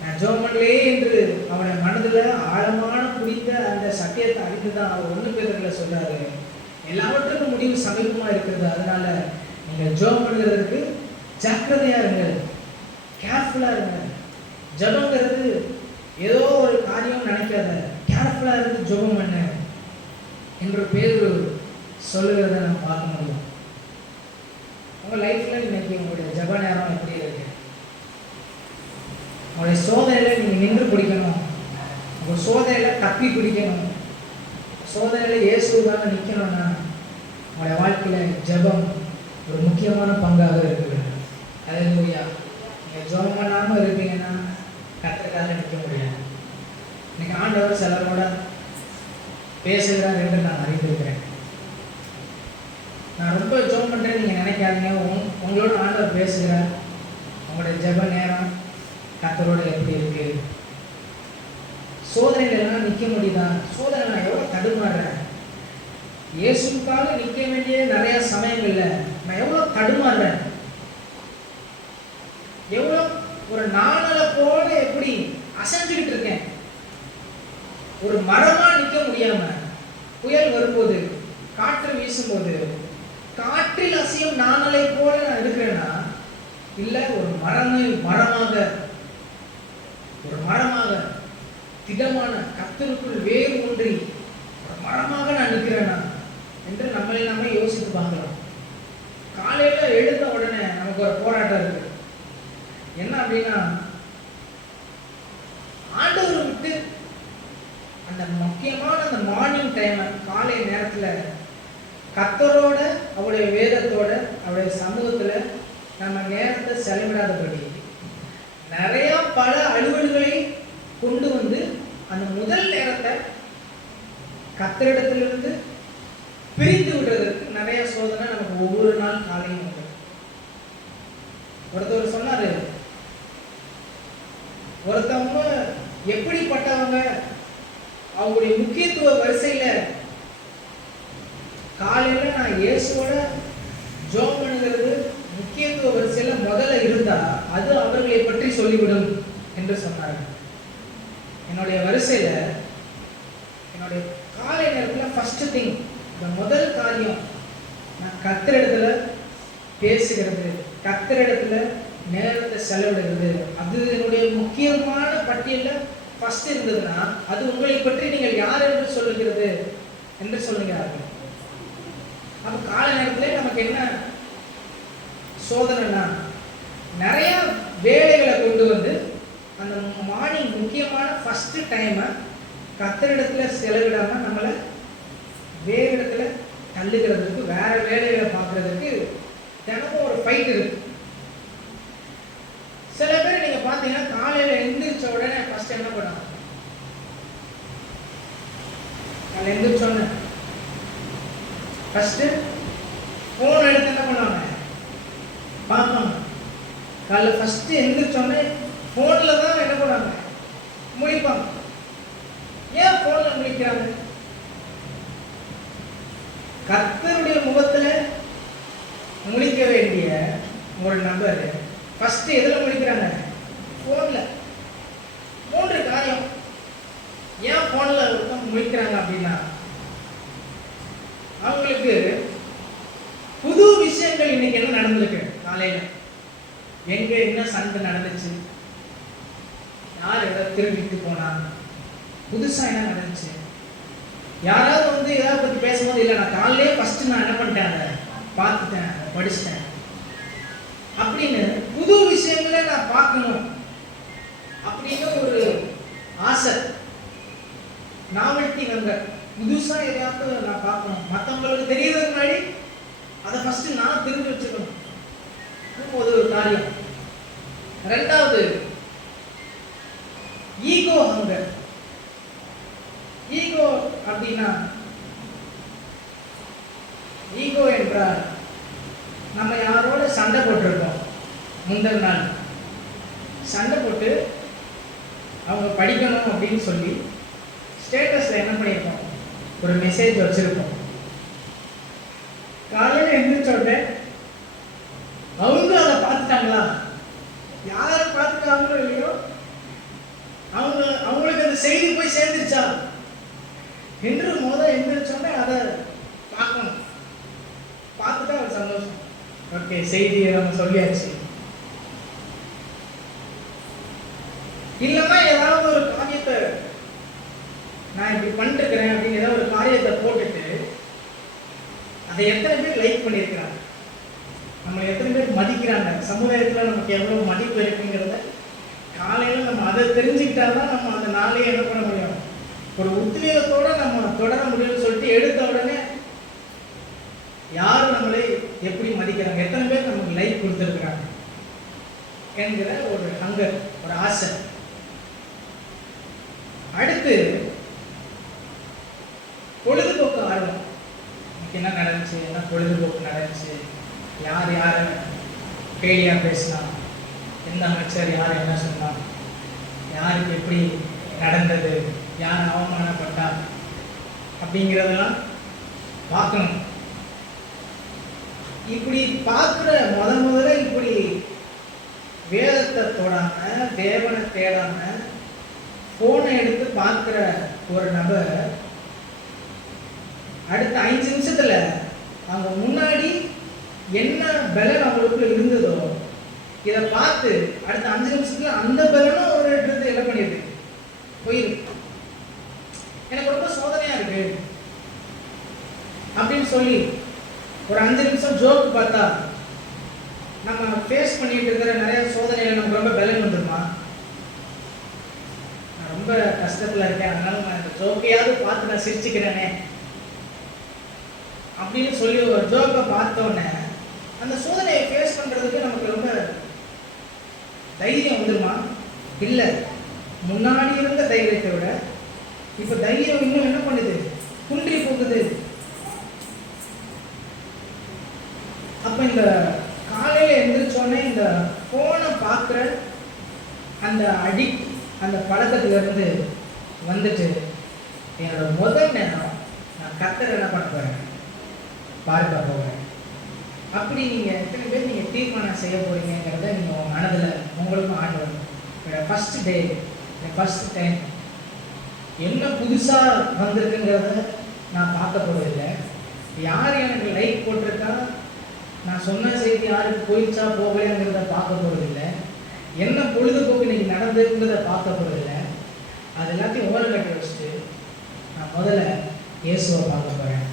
நான் ஜெபம் பண்ணலையே என்று அவனை மனதில் ஆழமான புரிந்த அந்த சத்தியத்தை அறிந்து தான் அவர் 1 பேரில் சொல்றாரு, எல்லாவற்றுக்கும் முடிவு சமீபமாக இருக்கிறது, அதனால நீங்கள் ஜெபம் பண்ணுறதுக்கு ஜாக்கிரதையா இருங்க, கேர்ஃபுல்லா இருங்க. ஜெபங்கிறது ஏதோ ஒரு காரியம் நினைக்காத, கேர்ஃபுல்லா இருந்து ஜெபம் பண்ண என்று பேதுரு சொல்லுகிறத நம்ம பார்க்க முடியும். உங்க லைஃப்ல இன்னைக்கு உங்களுடைய ஜெப நேரம் எப்படி இருக்கு? உங்களுடைய சோதனையில நீங்க நின்று பிடிக்கணும், உங்க சோதனையில தப்பி பிடிக்கணும், சோதனையில இயேசுவாக நிற்கணும்னா உங்களுடைய வாழ்க்கையில ஜெபம் ஒரு முக்கியமான பங்காக இருக்குது. அல்லேலூயா. நீங்க ஜெபம் பண்ணாம இருப்பீங்கன்னா கர்த்தருக்காக நிற்க முடியாது. இன்னைக்கு ஆண்டவர் சிலரோட பேசுகிறார் என்று நான் அறிந்திருக்கிறேன். நான் ரொம்ப ஜெபம் பண்றேன் நீங்க நினைக்காதீங்க, உங்களோட ஆண்டவர் பேசுகிறார். உங்களுடைய ஜெப நேரம் கர்த்தரோட எப்படி இருக்கு? சோதனையில எல்லாம் நிற்க முடியுதா? சோதனை நான் எவ்வளவு தடுமாறுறேன், இயேசுக்காக நிற்க வேண்டிய நிறைய சமயங்கள்ல நான் எவ்வளவு தடுமாறுறேன், எவ்வளவு ஒரு நாணல போல எப்படி அசைஞ்சுக்கிட்டு இருக்கேன், ஒரு மரமா நிற்க முடியாம புயல் வரும்போது, காற்று வீசும்போது காற்றில் அசையும் நாணலை போல நான் இருக்கிறேன்னா இல்லை ஒரு மரமாக திடமான கர்த்தருக்குள் வேறு ஒன்றி ஒரு மரமாக நான் நிற்கிறேனா என்று நம்மளை நாம யோசித்து பார்க்கலாம். காலையில எழுந்த உடனே நமக்கு ஒரு போராட்டம் இருக்கு. என்ன அப்படின்னா, ஆண்டவரை விட்டு அந்த முக்கியமான அந்த மார்னிங் டைம், காலை நேரத்துல கர்த்தரோட அவருடைய வேதத்தோட அவருடைய சமூகத்துல நம்ம நேரத்தை செலவிடாதபடி நிறைய பல அலுவல்களை கொண்டு வந்து அந்த முதல் நேரத்தை கர்த்தரிடத்திலிருந்து பிரித்து விடுறதுக்கு நிறைய சோதனை நமக்கு ஒவ்வொரு நாள் காலையும் உண்டு. ஒருத்தர் சொன்னாரு, ஒருத்தவங்க எப்படிப்பட்டவங்க, அவங்களுடைய முக்கியத்துவ வரிசையில காலையில நான் இயேசுவோட ஜெபம் பண்ணுகிறது முக்கியத்துவ வரிசையில முதல்ல இருந்தா அது அவர்களை பற்றி சொல்லிவிடும் என்று சொன்னார். என்னுடைய வரிசையில என்னுடைய காலை நேரத்தில் ஃபர்ஸ்ட் திங், இந்த முதல் காரியம் நான் கர்த்தரிடத்துல பேசுகிறது, கர்த்தரிடத்துல நேரத்தை செலவிடுகிறது, அது என்னுடைய முக்கியமான பட்டியலில் ஃபர்ஸ்ட் இருந்ததுன்னா அது உங்களை பற்றி நீங்கள் யார் என்று சொல்லுகிறது என்று சொல்லுகிறார்கள். அப்போ காலை நேரத்தில் நமக்கு என்ன சோதனைனா, நிறைய வேலைகளை கொண்டு வந்து அந்த மார்னிங் முக்கியமான ஃபர்ஸ்ட் டைமை கர்த்தரிடத்துல செலவிடாம நம்மளை வேறு இடத்துல தள்ளுகிறதுக்கு, வேற வேலைகளை பார்க்கறதுக்கு தினமும் ஒரு ஃபைட் இருக்கு. சில பேர் நீங்க பாத்தீங்கன்னா காலையில எந்திரிச்ச உடனே ஃபர்ஸ்ட் என்ன பண்ணுவாங்க, காலையில எந்திரிச்ச உடனே ஃபர்ஸ்ட் போன் எடுத்து என்ன பண்ணுவாங்க, பார்ப்பாங்க. காலைல ஃபர்ஸ்ட் எந்திரிச்ச உடனே போன்ல தான் என்ன பண்ணுவாங்க, முழிப்பாங்க. ஏன் போன்ல முழிக்கிறாங்க? கர்த்தருடைய முகத்துல முழிக்க வேண்டிய ஒரு நபர் ஃபர்ஸ்ட் எதுல முழிக்கிறாங்க? போன்ல. 3 காரியம். ஏன் போன்ல முழிக்கிறாங்க அப்படின்னா, அவங்களுக்கு புது விஷயங்கள் இன்னைக்கு என்ன நடந்திருக்கு, காலையில எங்க என்ன சண்டை நடந்துச்சு, யார் ஏதாவது திரும்பிட்டு போனா, புதுசா என்ன நடந்துச்சு, யாராவது வந்து ஏதாவது பத்தி பேசும்போது இல்லை நான் காலையிலே ஃபர்ஸ்ட் நான் என்ன பண்ணிட்டேன், அதை பார்த்துட்டேன், படிச்சுட்டேன் அப்படின்னு புது விஷயங்களை நான் பார்க்கணும் அப்படின்னு ஒரு ஆசை, நாவல்ட்டி நம்பர், புதுசா எதையாவது நான் பார்க்கணும், மற்றவங்களுக்கு தெரியறதுக்கு முன்னாடி அதை ஃபர்ஸ்ட் நான் தெரிஞ்சு வச்சுக்கணும், ஒரு காரியம். ரெண்டாவது ஈகோ ஹங்கர். ஈகோ அப்படின்னா, ஈகோ என்றால் நம்ம யாரோட சண்டை போட்டிருக்கோம், முந்தின நாள் சண்டை போட்டு அவங்க படிக்கணும் அப்படின்னு சொல்லி ஸ்டேட்டஸ்ல என்ன பண்ணியிருக்கோம், ஒரு மெசேஜ் வச்சிருக்கோம். காலையில எந்திரிச்ச உடனே அவங்க அதை பார்த்துட்டாங்களா, யாரை பார்த்துட்டாங்களோ இல்லையோ அவங்களுக்கு அந்த செய்தி போய் சேர்ந்துருச்சா என்று முதல்ல எந்திரிச்சோடனே அதை பார்க்கணும். பார்த்துட்டா ஒரு சந்தோஷம், ஓகே செய்தியை நம்ம சொல்லியாச்சு. இல்லைன்னா ஏதாவது ஒரு காரியத்தை நான் இப்படி பண்ணிருக்கிறேன் அப்படின்னு ஏதாவது ஒரு காரியத்தை போட்டுட்டு அதை எத்தனை பேர் லைக் பண்ணியிருக்கிறாங்க, நம்ம எத்தனை பேர் மதிக்கிறாங்க, சமுதாயத்தில் நமக்கு எவ்வளோ மதிப்பு இருக்குங்கிறத காலையில் நம்ம அதை தெரிஞ்சுக்கிட்டாதான் நம்ம அந்த நாளையே என்ன பண்ண முடியும், ஒரு உத்வேகத்தோட நம்ம தொடர முடியும்னு சொல்லிட்டு எடுத்த உடனே யார் நம்மளை எப்படி மதிக்கிறாங்க, எத்தனை பேர் நமக்கு லைக் கொடுத்துருக்குறாங்க என்கிற ஒரு ஹங்கர், ஒரு ஆசை. அடுத்து பொழுதுபோக்கு ஆர்வம். என்ன நடந்துச்சு, என்ன பொழுதுபோக்கு நடந்துச்சு, யார் யாரை கேலியா பேசினா, எந்த அமைச்சர் யார் என்ன சொன்னா, யாருக்கு எப்படி நடந்தது, யார் அவமானப்பட்டா அப்படிங்கிறதெல்லாம் பார்க்கணும். இப்படி பார்க்குற முதல்ல இப்படி வேதத்தை தொடாம தேவனை தேடாம போனை எடுத்து பார்க்குற ஒரு நபர் அடுத்த 5 நிமிஷத்துல அவங்க முன்னாடி என்ன பலன் அவங்களுக்கு இருந்ததோ இதை பார்த்து அடுத்த 5 நிமிஷத்துல அந்த பலனும் ஒரு இடத்துல என்ன பண்ணிடுது, போயிருக்கு. எனக்கு ரொம்ப சோதனையா இருக்கு அப்படின்னு சொல்லி ஒரு 5 நிமிஷம் ஜோக்கு பார்த்தா நம்ம ஃபேஸ் பண்ணிட்டு இருக்கிற நிறைய சோதனைகள் நமக்கு ரொம்ப பலன் வந்துருமா? நான் ரொம்ப கஷ்டத்துல இருக்கேன், அதனால நான் இந்த ஜோக்கையாவது பார்த்து நான் சிரிச்சுக்கிறேனே அப்படின்னு சொல்லி ஒரு ஜோக்கை பார்த்தோன்னே அந்த சோதனையை ஃபேஸ் பண்றதுக்கு நமக்கு ரொம்ப தைரியம் வந்துருமா? இல்லை. முன்னாடி இருந்த தைரியத்தை விட இப்ப தைரியம் இன்னும் என்ன பண்ணுது, குன்றி போகுது. அப்ப இந்த காலையில எந்திரிச்சோடனே இந்த போனை பார்க்குற அந்த அடிக்ட், அந்த பழக்கத்துல இருந்து வந்துட்டு என்னோட முதல் நேரம் நான் கர்த்தரை என்ன பண்ண போறேன், பார்க்க போகிறேன். அப்படி நீங்கள் எத்தனை பேர் நீங்கள் தீர்மானம் செய்ய போகிறீங்கிறத நீங்கள் உங்கள் மனதில் உங்களுக்கும் ஆண்டவர் ஃபஸ்ட் டே, ஃபஸ்ட் டைம் என்ன புதுசாக வந்திருக்குங்கிறத நான் பார்க்க போகிறதில்லை. யார் எனக்கு லைக் போட்டிருக்கா, நான் சொன்ன செய்தி யாருக்கு போயிடுச்சா போகலைங்கிறத பார்க்க போகிறதில்லை. என்ன பொழுதுபோக்கு இன்னைக்கு நடந்துங்கிறத பார்க்க போகிறதில்லை. அது எல்லாத்தையும் ஓரம் கட்டி வச்சுட்டு நான் முதல்ல இயேசுவை பார்க்க போகிறேன்.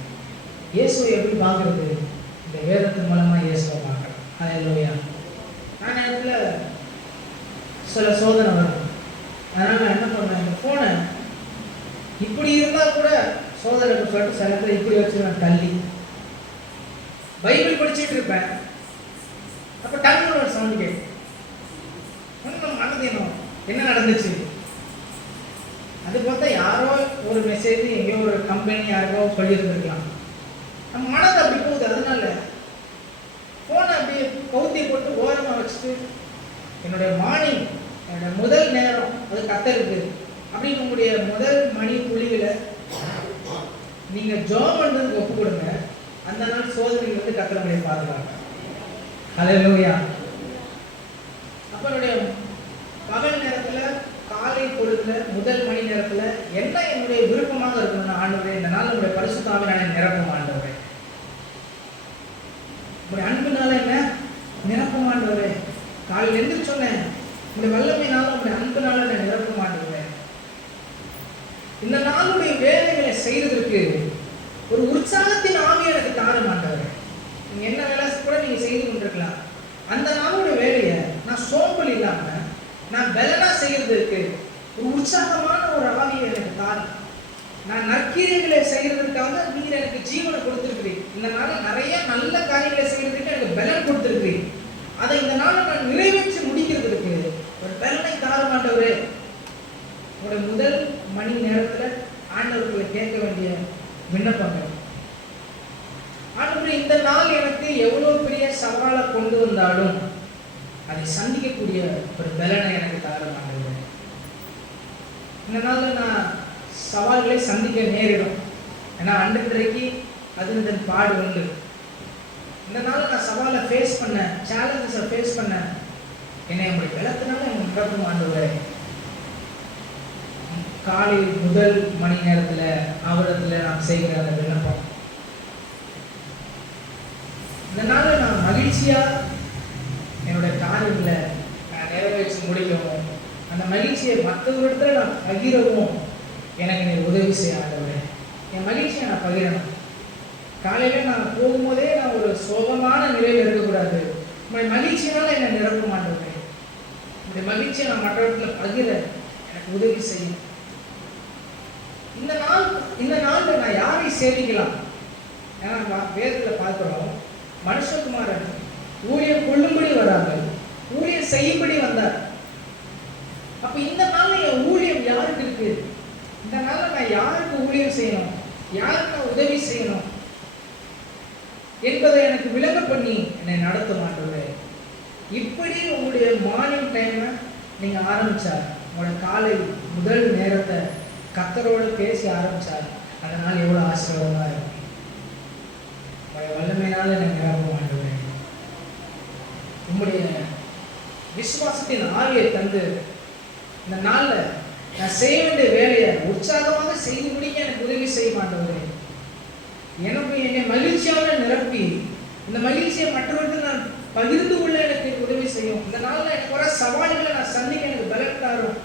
இயேசுவை எப்படி பார்க்குறது? இந்த வேதத்தின் மூலமாக இயேசுவை பார்க்குறேன். அல்லேலூயா. நான் நேரத்தில் சில சோதனை வரும். அதனால் நான் என்ன பண்ணுவேன், இந்த ஃபோனை இப்படி இருந்தால் கூட சோதனைக்கு சொல்லிட்டு சில இடத்துல இப்படி வச்சு நான் தள்ளி பைபிள் படிச்சுட்டு இருப்பேன். அப்போ டக்குனு ஒரு சவுண்ட் கேட்கும். ஒன்றும் மனதினம் என்ன நடந்துச்சு அது பார்த்தா யாரோ ஒரு மெசேஜ் எங்கேயோ ஒரு கம்பெனி யாரோ சொல்லியிருந்துருக்கலாம். நம்ம மனதை அப்படி போகுது. அதனால ஃபோனை அப்படியே கவுத்தி போட்டு ஓரமாக வச்சுட்டு என்னுடைய மார்னிங், என்னோட முதல் நேரம் அது கத்தருக்கு அப்படின்னு உங்களுடைய முதல் மணி புள்ளிகளை நீங்கள் ஜாப் பண்ணுறதுக்கு ஒப்பு கொடுங்க. அந்த நாள் சோதனைகள் வந்து கத்தரமுடைய பாதுகாங்க. அல்லேலூயா. அப்போ என்னுடைய பகல் நேரத்தில், காலை பொழுதுல, முதல் மணி நேரத்தில் என்ன என்னுடைய விருப்பமாக இருக்கணும்னா, ஆண்டவரே இந்த நாள் உங்களுடைய பரிசுத்த ஆவியினாலே நிரப்பும் ஆண்டவரே, உங்களுடைய அன்புனால என்ன நிரப்பும் ஆண்டவரே, காலையில் எந்திரிச்சு சொன்னேன் உங்களுடைய வல்லமையினால உங்களுடைய அன்புனால என்ன நிரப்பும் ஆண்டவரே. இந்த நாளுடைய வேலைகளை செய்வதற்கு ஒரு உற்சாகத்தின் ஆவியை எனக்கு தாரும் ஆண்டவரே. நீங்க என்ன வேலை கூட நீங்க செய்து கொண்டிருக்கலாம். அந்த நாளுடைய வேலையை நான் சோம்பல் இல்லாம நான் பலனா செய்யறதுக்கு ஒரு உற்சாகமான ஒரு ஆவியை எனக்கு தாரும். நான் நற்கிரியைகளை செய்யறதுக்காக நீங்க எனக்கு ஜீவனை கொடுத்திருக்கிறீங்க. இந்த நாளில் நிறைய நல்ல காரியங்களை செய்யறதுக்கு எனக்கு பலன் கொடுத்திருக்கிறீங்க. அதை இந்த நாளை நான் நிறைவேற்றி முடிக்கிறதுக்கு ஒரு பலனை தாரும் ஆண்டவரே. உங்களுடைய முதல் மணி நேரத்துல ஆண்டவர்களை கேட்க வேண்டிய விண்ணப்பங்கள், ஆண்டவரே இந்த நாள் எனக்கு எவ்வளவு பெரிய சவாலை கொண்டு வந்தாலும் அதை சந்திக்கக்கூடிய ஒரு பலனை எனக்கு தாரும் ஆண்டவரே. இந்த நாளில் நான் சவால்களை சந்திக்க நேரிடும். ஏன்னா அன்றைக்கு அது இதன் பாடு உண்டு. இந்த நாள் நான் சவாலை ஃபேஸ் பண்ண, சேலஞ்சஸை ஃபேஸ் பண்ண என்னை நம்முடைய பலத்தினால எனக்கு நிரப்பும் ஆண்டவரே. காலை முதல் மணி நேரத்தில் அவரிடத்துல நான் செய்கிற அந்த விண்ணப்பம், இந்த நாளில் நான் மகிழ்ச்சியா என்னுடைய காரியங்களை நான் நிறைவேற்றி முடிக்கவும், அந்த மகிழ்ச்சியை மற்றவரிடத்துல நான் பகிரவும் எனக்கு நீ உதவி செய்ய ஆண்டவரே. என் மகிழ்ச்சியை நான் பகிரணும். காலையில் நான் போகும்போதே நான் ஒரு சோகமான நிலையில் இருக்கக்கூடாது. உங்களுடைய மகிழ்ச்சியினால என்னை நிரப்ப ஆண்டவரே. உங்களுடைய மகிழ்ச்சியை நான் மற்றவர்களை பகிர எனக்கு உதவி செய்யும். இந்த நாளில் நான் யாரை சேவிக்கலாம்? ஏன்னா வேதத்தில் பார்க்கிறோம், மனுஷகுமாரன் ஊழியம் கொள்ளும்படி வராமல் ஊழியம் செய்யும்படி வந்தார். அப்ப இந்த நாள்ல என் ஊழியம் யாருக்கு இருக்கு? இந்த நாள்ல நான் யாருக்கு ஊழியம் செய்யணும், யாருக்கு நான் உதவி செய்யணும் என்பதை எனக்கு விளங்க பண்ணி என்னை நடத்த மாட்டேன். இப்படி உங்களுடைய மார்னிங் டைமை நீங்க ஆரம்பிச்சா, உங்களோட காலை முதல் நேரத்தை கர்த்தரோடு பேசி ஆரம்பிச்சா, அதனால் எவ்வளவு ஆசீர்வாதமா இருக்கும். உங்களுடைய வல்லமையினால நான் நிரப்ப மாட்டேன். உங்களுடைய விசுவாசத்தின் ஆவியை தந்து இந்த நாள்ல நான் செய்ய வேண்டிய வேலையை உற்சாகமாக செய்து முடிக்க எனக்கு உதவி செய்ய மாட்டேன். எனக்கு என்னை மகிழ்ச்சியாக நிரப்பி இந்த மகிழ்ச்சியை மற்றவர்களுக்கு நான் பகிர்ந்து கொள்ள எனக்கு உதவி செய்யும். இந்த நாள்ல எனக்கு வர சவால்களை நான் சந்திக்க எனக்கு பலன் தாரும்.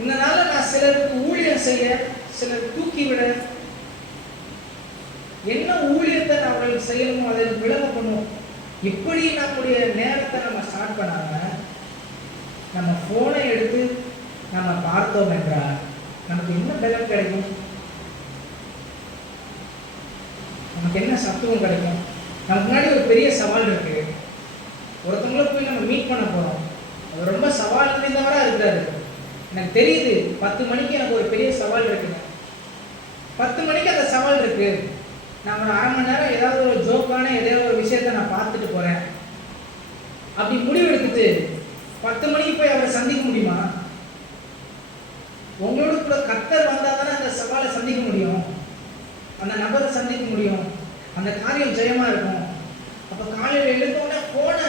இந்த நாள்ல நான் சிலருக்கு ஊழியம் செய்ய, சிலர் தூக்கி விட, என்ன ஊழியத்தை அவர்கள் செய்யணுமோ அதை விளங்க பண்ணுவோம். இப்படி நம்முடைய நேரத்தை நம்ம ஸ்டார்ட் பண்ணாம நம்ம போனை எடுத்து நம்ம பார்த்தோம் என்றால் நமக்கு என்ன பலன் கிடைக்கும்? நமக்கு என்ன சத்துவம் கிடைக்கும்? நமக்கு முன்னாடி ஒரு பெரிய சவால் இருக்கு. ஒருத்தவங்களை போய் நம்ம மீட் பண்ண போறோம். அது ரொம்ப சவால் நிறைந்தவரா இருக்கிறாரு. எனக்கு தெரியுது 10 மணிக்கு எனக்கு ஒரு பெரிய சவால் இருக்குங்க. 10 மணிக்கு அந்த சவால் இருக்கு. நான் ஒரு அரை மணி நேரம் ஏதாவது ஒரு ஜோக்கான ஏதாவது ஒரு விஷயத்த நான் பார்த்துட்டு போறேன். அப்படி முடிவு எடுத்துட்டு 10 மணிக்கு போய் அவரை சந்திக்க முடியுமா? உங்களோட கூட கர்த்தர் வந்தால் தானே அந்த சவாலை சந்திக்க முடியும், அந்த நபரை சந்திக்க முடியும், அந்த காரியம் ஜெயமா இருக்கும். அப்போ காலையில் எழுந்தோடனே போனை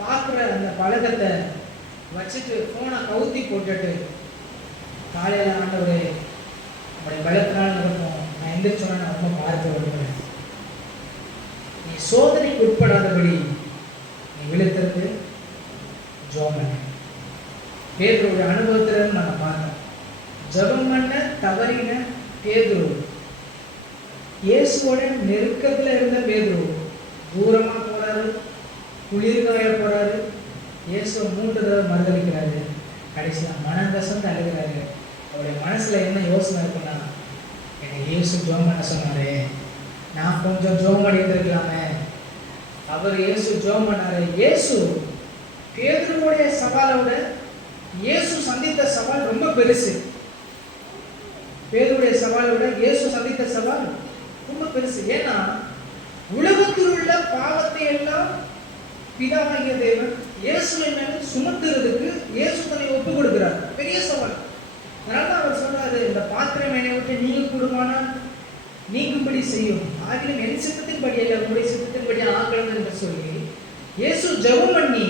பார்க்குற அந்த பழக்கத்தை வச்சுட்டு போனை கவுத்தி போட்டுட்டு காலையில் ஆண்டவரே உங்களுடைய பலத்தினால் இருக்கும் நான் எந்திரிச்சோன்னா நான் ரொம்ப பார்க்க விடுவேன். நீ சோதனைக்கு உட்படாதபடி நீ விழுத்திருந்து ஜெபம் பண்ண. பேதுருவுடைய அனுபவத்திலிருந்து நம்ம பார்த்தோம். ஜெபம் பண்ண தவறின பேதுரு, இயேசுவோட நெருக்கத்தில் இருந்த பேதுரு தூரமாக போறாரு, குளிர்காய போறாரு, இயேசுவை 3 தடவை மறுதளிக்கிறாரு. கடைசியாக மனங்கசந்து அழுகிறாரு. அவருடைய மனசுல என்ன யோசனை இருக்குன்னா, என்னை இயேசு ஜெபம் பண்ண சொன்னாரு, நான் கொஞ்சம் ஜெபம் பண்ணிட்டு இருக்கலாமே. அவர் இயேசு ஜெபம் பண்ணாரு. இயேசு பேதுருவுடைய சவாலோட இயேசு சந்தித்த சவால் ரொம்ப பெருசு. பேதுருவுடைய சவாலோட இயேசு சந்தித்த சவால் ரொம்ப பெருசு. ஏன்னா உலகத்தில் உள்ள பாவத்தை எல்லாம் பிதாவாகிய தேவன் இயேசுவின் மேல சுமத்துறதுக்கு இயேசு தன்னை ஒப்பு கொடுக்கிறார். பெரிய சவால். அதனால அவர் சொல்றாரு, இந்த பாத்திரம் என்னை விட்டு நீங்க கூடுமானால் நீங்கும்படி செய்யும், ஆகிலும் என் சித்தத்தின்படி அல்ல உங்களுடைய சித்தத்தின்படி ஆகணும் என்று சொல்லி இயேசு ஜெபம் பண்ணி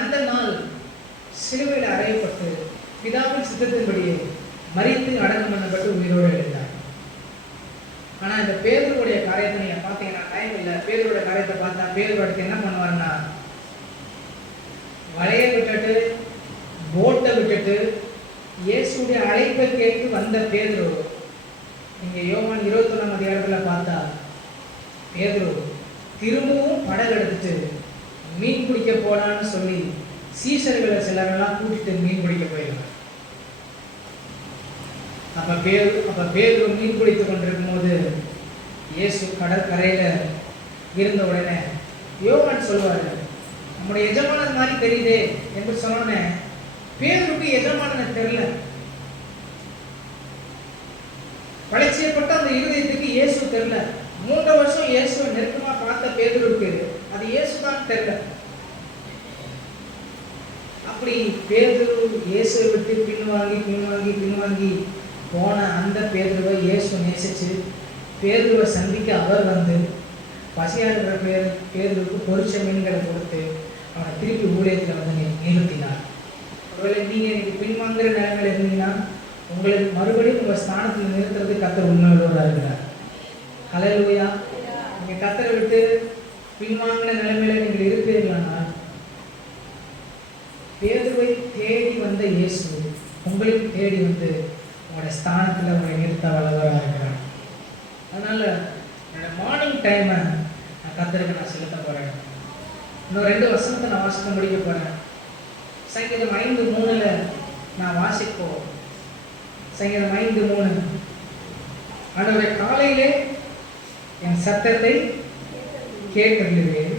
அந்த நாள் சிலுவையில் அறையப்பட்டு பிதாவின் சித்தத்தின்படியே மரித்து அடக்கம் பண்ணப்பட்டு உயிரோடு எழுந்தார். ஆனா இந்த பேதுருவுடைய காரியத்தை நீங்க பாத்தீங்கன்னா, டைம் இல்லை, பேதுருவுடைய காரியத்தை பார்த்தா பேதுரு அடுத்து என்ன பண்ணுவாருன்னா, வலையை விட்டுட்டு போட்டை விட்டுட்டு இயேசுடைய அழைப்பை கேட்டு வந்த பேதுரு, இங்க யோவான் 21ஆம் அதிகாரத்துல பார்த்தா பேதுரு திரும்பவும் படகு எடுத்துட்டு மீன் பிடிக்க போலான்னு சொல்லி சீசர்களை சிலரெல்லாம் கூட்டிட்டு மீன் பிடிக்க போயிருக்காங்க. அப்ப பேதுரு மீன் பிடித்து கொண்டிருக்கும் போது இயேசு கடற்கரையில இருந்த உடனே யோவான் சொல்வாரு, நம்முடைய எஜமானன் மாதிரி தெரியுதே என்று சொன்னோன்னே பேதுருக்கு எஜமானனை தெரியல. பழிச்சியப்பட்ட அந்த இருதயத்துக்கு இயேசு தெரியல. 3 வருஷம் இயேசுவை நெருக்கமா பார்த்த பேதுருக்கு அது இயேசுதான் தெரியல. அப்படி பேதுரு இயேசுவை விட்டு பின்வாங்கி போன அந்த பேதுருவை இயேசு நேசிச்சு பேதுருவை சந்திக்க அவர் வந்து பசியாடுற பேதுருக்கு பொரிச்ச மீன்களை கொடுத்து அவனை திருப்பி ஊழியத்தில் வந்து நிறுத்தினார். ஒருவேளை நீங்க இன்னைக்கு பின்வாங்குற நிலைமையில இருந்தீங்கன்னா உங்களுக்கு மறுபடியும் உங்க ஸ்தானத்தில் நிறுத்துறது கர்த்தர் உண்மையோடு இருக்கிறார். ஹல்லேலூயா. நீங்க கர்த்தரை விட்டு பின்வாங்கின நிலைமையில நீங்கள் இருப்பீர்களானா, பேதுருவை தேடி வந்த இயேசு உங்களுக்கு தேடி வந்து உங்களுடைய ஸ்தானத்தில் உங்களை நிறுத்த வல்லவராக இருக்கிறார். அதனால என்னோட மார்னிங் டைமை நான் கர்த்தருக்கு நான் செலுத்த போறேன். இன்னும் 2 வசனத்தை நான் வாசிக்க முடிக்க போறேன். சங்கீதம் 5:3 நான் வாசிப்போம். சங்கீதம் 5:3, ஆண்டவரே காலையிலே என் சத்தத்தை கேட்டறிவேன்,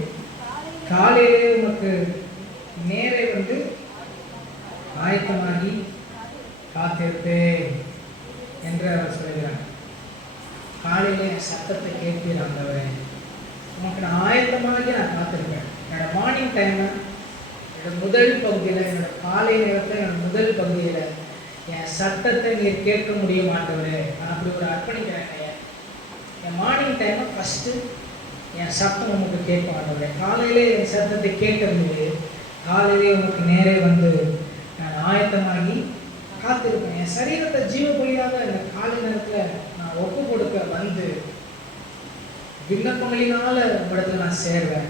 காலையிலே உமக்கு நேரே வந்து ஆயத்தமாகி காத்திருப்பேன் என்று அவர் சொல்கிறார். காலையிலே என் சத்தத்தை கேட்பீர் ஆண்டவரே, உனக்கு நான் ஆயத்தமாகி நான் காத்திருப்பேன். என்னோட மார்னிங் டைமை என்னோட முதல் பகுதியில், என்னோட காலை நேரத்தில் என்னோட முதல் பகுதியில் என் சத்தத்தை நீர் கேட்க முடியும் ஆண்டவரே. நான் அப்படி ஒரு அர்ப்பணிக்கிறேன். என் மார்னிங் டைமை ஃபஸ்ட்டு என் சத்தம் உங்களுக்கு கேட்கும் ஆண்டவரே. காலையிலே என் சத்தத்தை கேட்டிருந்தது, காலையிலே உங்களுக்கு நேரே வந்து நான் ஆயத்தமாகி காத்திருப்பேன். என் சரீரத்தை ஜீவ பலியாக இந்த காலை நேரத்தில் நான் ஒப்பு கொடுக்க வந்து விண்ணப்பங்களினால இடத்துல நான் சேர்வேன்.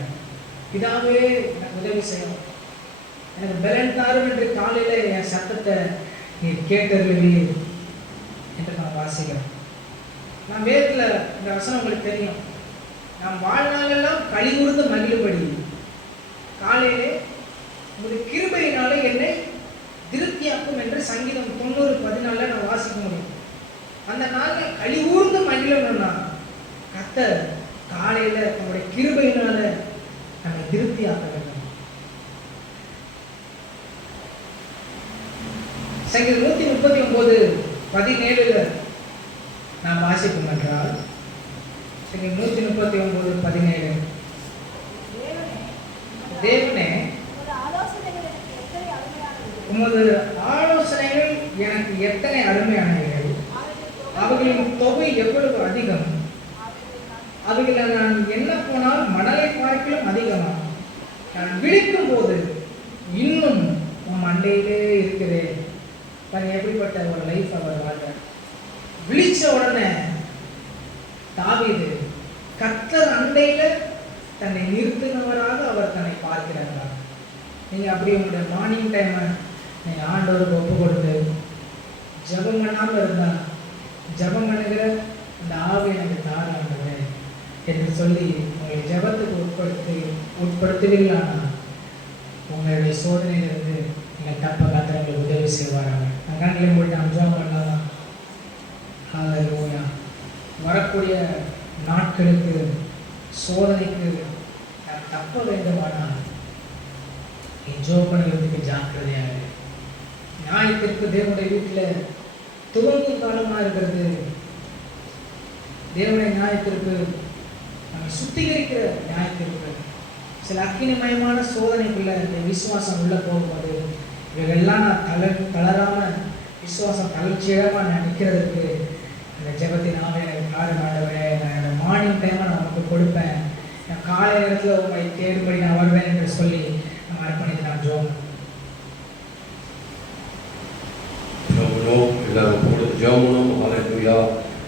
பிதாவே எனக்கு உதவி செய்யணும், எனக்கு பலன் தாரும் என்று காலையில் என் சத்தத்தை நீர் கேட்டருளி என்று நான் வாசிக்கிறேன். நான் வேதத்தில் இந்த வசனம் உங்களுக்கு தெரியும், நாம் வாழ்நாளெல்லாம் கழிவுறுந்து மகிழும்படி காலையிலே உங்களுடைய கிருபையினால என்னை திருப்தியாக்கும் என்று சங்கீதம் 90:14 நான் வாசிக்க முடியும். அந்த நாளில் கழிவுறுந்து மகிழணும்னா கர்த்தர் காலையில நம்முடைய கிருபையினால நம்மை திருப்தியாக்க வேண்டும். சங்கீதம் 139:17 நாம் வாசிப்போம் என்றால், சங்கீதம் 139:17, தேவனே உமது ஆலோசனைகள் எனக்கு எத்தனை அருமையானவைகள், அவைகளின் தொகை எவ்வளவு அதிகம், அவைகளை நான் என்ன போனால் மணலை பார்க்கலும் அதிகமாகும். நான் விழிக்கும் போது இன்னும் உன் அண்டையிலே இருக்கிறேன். எப்படிப்பட்ட ஒரு லைஃப் அவர் வாழ்ற. விழிச்ச உடனே தாவீது கர்த்தர் அண்டையில தன்னை நிறுத்தினவராக அவர் தன்னை பார்க்கிறார். நீங்க அப்படி உங்களுடைய மார்னிங் டைமை நீங்க ஆண்டவருக்கு ஒப்பு கொடுத்து ஜபம் பண்ணாமல் இருந்தா, ஜபம் பண்ணுகிற அந்த ஆவி எனக்கு தாராண்டவர் என்று சொல்லி உங்களை ஜபத்துக்கு உட்படுத்துவீர்களானா உங்களுடைய சோதனையிலிருந்து நீங்கள் தப்ப கத்திரங்களை உதவி செய்வாராங்க. நான் கண்களை போட்டு அஞ்சாம் பண்ணலாம். வரக்கூடிய நாட்களுக்கு சோதனைக்கு நான் தப்ப வேண்டுமானால் நீ ஜோம் பண்ணுறதுக்கு ஜாக்கிரதையாக. நியாயத்திற்கு தேவனுடைய வீட்டில் துவங்கும் காலமாக இருக்கிறது. தேவனுடைய நியாயத்திற்கு நம்ம சுத்திகரிக்கிற நியாயத்திற்கு சில அக்கினிமயமான சோதனைக்குள்ள இந்த விசுவாசம் உள்ள போகும்போது இவைகள்லாம் நான் தளராம விசுவாசம் தளர்ச்சியமாக நான் நிற்கிறதுக்கு அந்த ஜெபத்தின் ஆவே எனக்கு காரணமானவரே, நான் என்னோட மார்னிங் டைமை நான் உங்களுக்கு கொடுப்பேன், நான் காலை நேரத்தில் உங்களை தேடும்படி நான் வருவேன் என்று சொல்லி நம்ம அர்ப்பணித்து நான் ஜோம்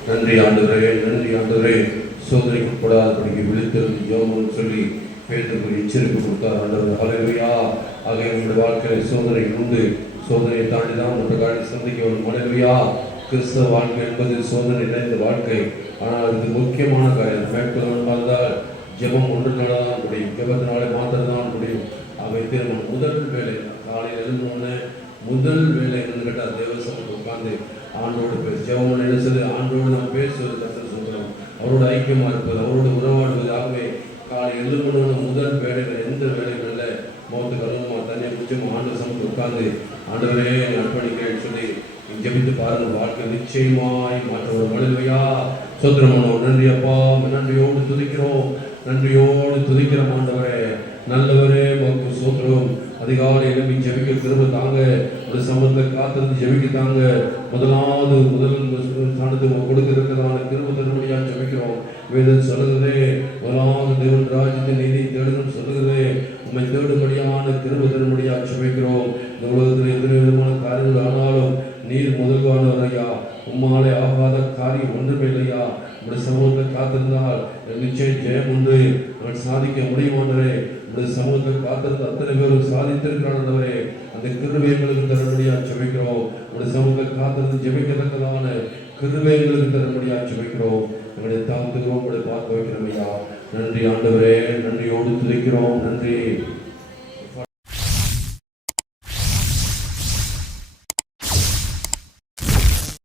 நன்றி ஆண்டவரே, நன்றி ஆண்டவரே. சோதனைக்கு கூடாதபடிக்கு விழித்திருந்து ஜோமன்னு சொல்லி பேருக்கு எச்சரிக்கை கொடுத்தார் ஆண்டவர். ஹல்லேலூயா. ஆக எங்களுடைய வாழ்க்கையில் சோதனை உண்டு. சோதனையை தாண்டி தான் மற்ற காரியத்தை சந்திக்க வேண்டும். ஹல்லேலூயா. கிறிஸ்தவ வாழ்க்கை என்பது சோதனை நிறைந்த வாழ்க்கை. ஆனால் இது முக்கியமான காரியம். மேற்கொள்ள பார்த்தால் ஜெபம் ஒன்றுனால தான் முடியும், ஜெபத்தினாலே மாத்திரம்தான் முடியும். அவை திருமணம் முதல் வேலை காலையில் எழுந்தோடனே முதல் வேலை என்னன்னு கேட்டால் தேவசமத்தை உட்கார்ந்து ஆண்டோடு பேச ஜெபம் நினைச்சது, ஆண்டோடு நம்ம பேசுவது, கர்த்தர் சொல்கிறோம், அவரோட ஐக்கியமாக இருப்பது, அவரோட உறவாடுவது. ஆகவே காலை எழுந்தோட முதல் வேலைகள் எந்த வேலைகளில் முகத்து கருவமாக தண்ணியை குடிச்சோம் ஆண்டு சமத்தை உட்கார்ந்து ஆண்டவரே அர்ப்பணிக்கிறேன்னு சொல்லி ஜெபித்து பாருங்கள். வாழ்க்கை நிச்சயமாய் மாற்ற ஒரு மனிதவையா சோத்திரமானோ. நன்றி அப்பா, நன்றியோடு துதிக்கிறோம், நன்றியோடு துதிக்கிற ஆண்டவரே, நல்லவரே உமக்கு சோத்திரம். அதிகாலை எழுப்பி ஜெபிக்க திரும்ப தாங்க, ஒரு சமத்தை காத்திருந்து ஜெபிக்க தாங்க. முதல் ஸ்தானத்தை கொடுக்க இருக்கிறதான திரும்ப தரும்படியாக ஜெபிக்கிறோம். வேதம் சொல்லுகிறதே, முதலாவது தேவன் ராஜ்யத்தை நீதி தேடணும் சொல்லுகிறதே, உண்மை தேடும்படியான திரும்ப தரும்படியாக ஜெபிக்கிறோம். இந்த உலகத்தில் எத்தனை விதமான காரியங்கள் ஆனாலும் நீர் முதல்வானவர் ஐயா. உம்மாலே ஆகாத காரியம் ஒன்றுமே இல்லையா. உடைய சமூகத்தை காத்திருந்தால் நிச்சயம் ஜெயம் உண்டு, அவன் சாதிக்க முடியுமானவரே. உடைய சமூகத்தை காத்திருந்த அத்தனை பேரும் சாதித்திருக்கிறானவரே. அந்த கிருபை எங்களுக்கு தரும்படியாக ஜெபிக்கிறோம். உடைய சமூகத்தை காத்திருந்து ஜெபிக்கத்தக்கதான கிருபை எங்களுக்கு தரும்படியாக ஜெபிக்கிறோம். எங்களுடைய தாழ்த்துக்கிறோம், உடைய பார்க்க வைக்கிறோம் ஐயா. நன்றி ஆண்டவரே, நன்றியோடு துதிக்கிறோம். நன்றி.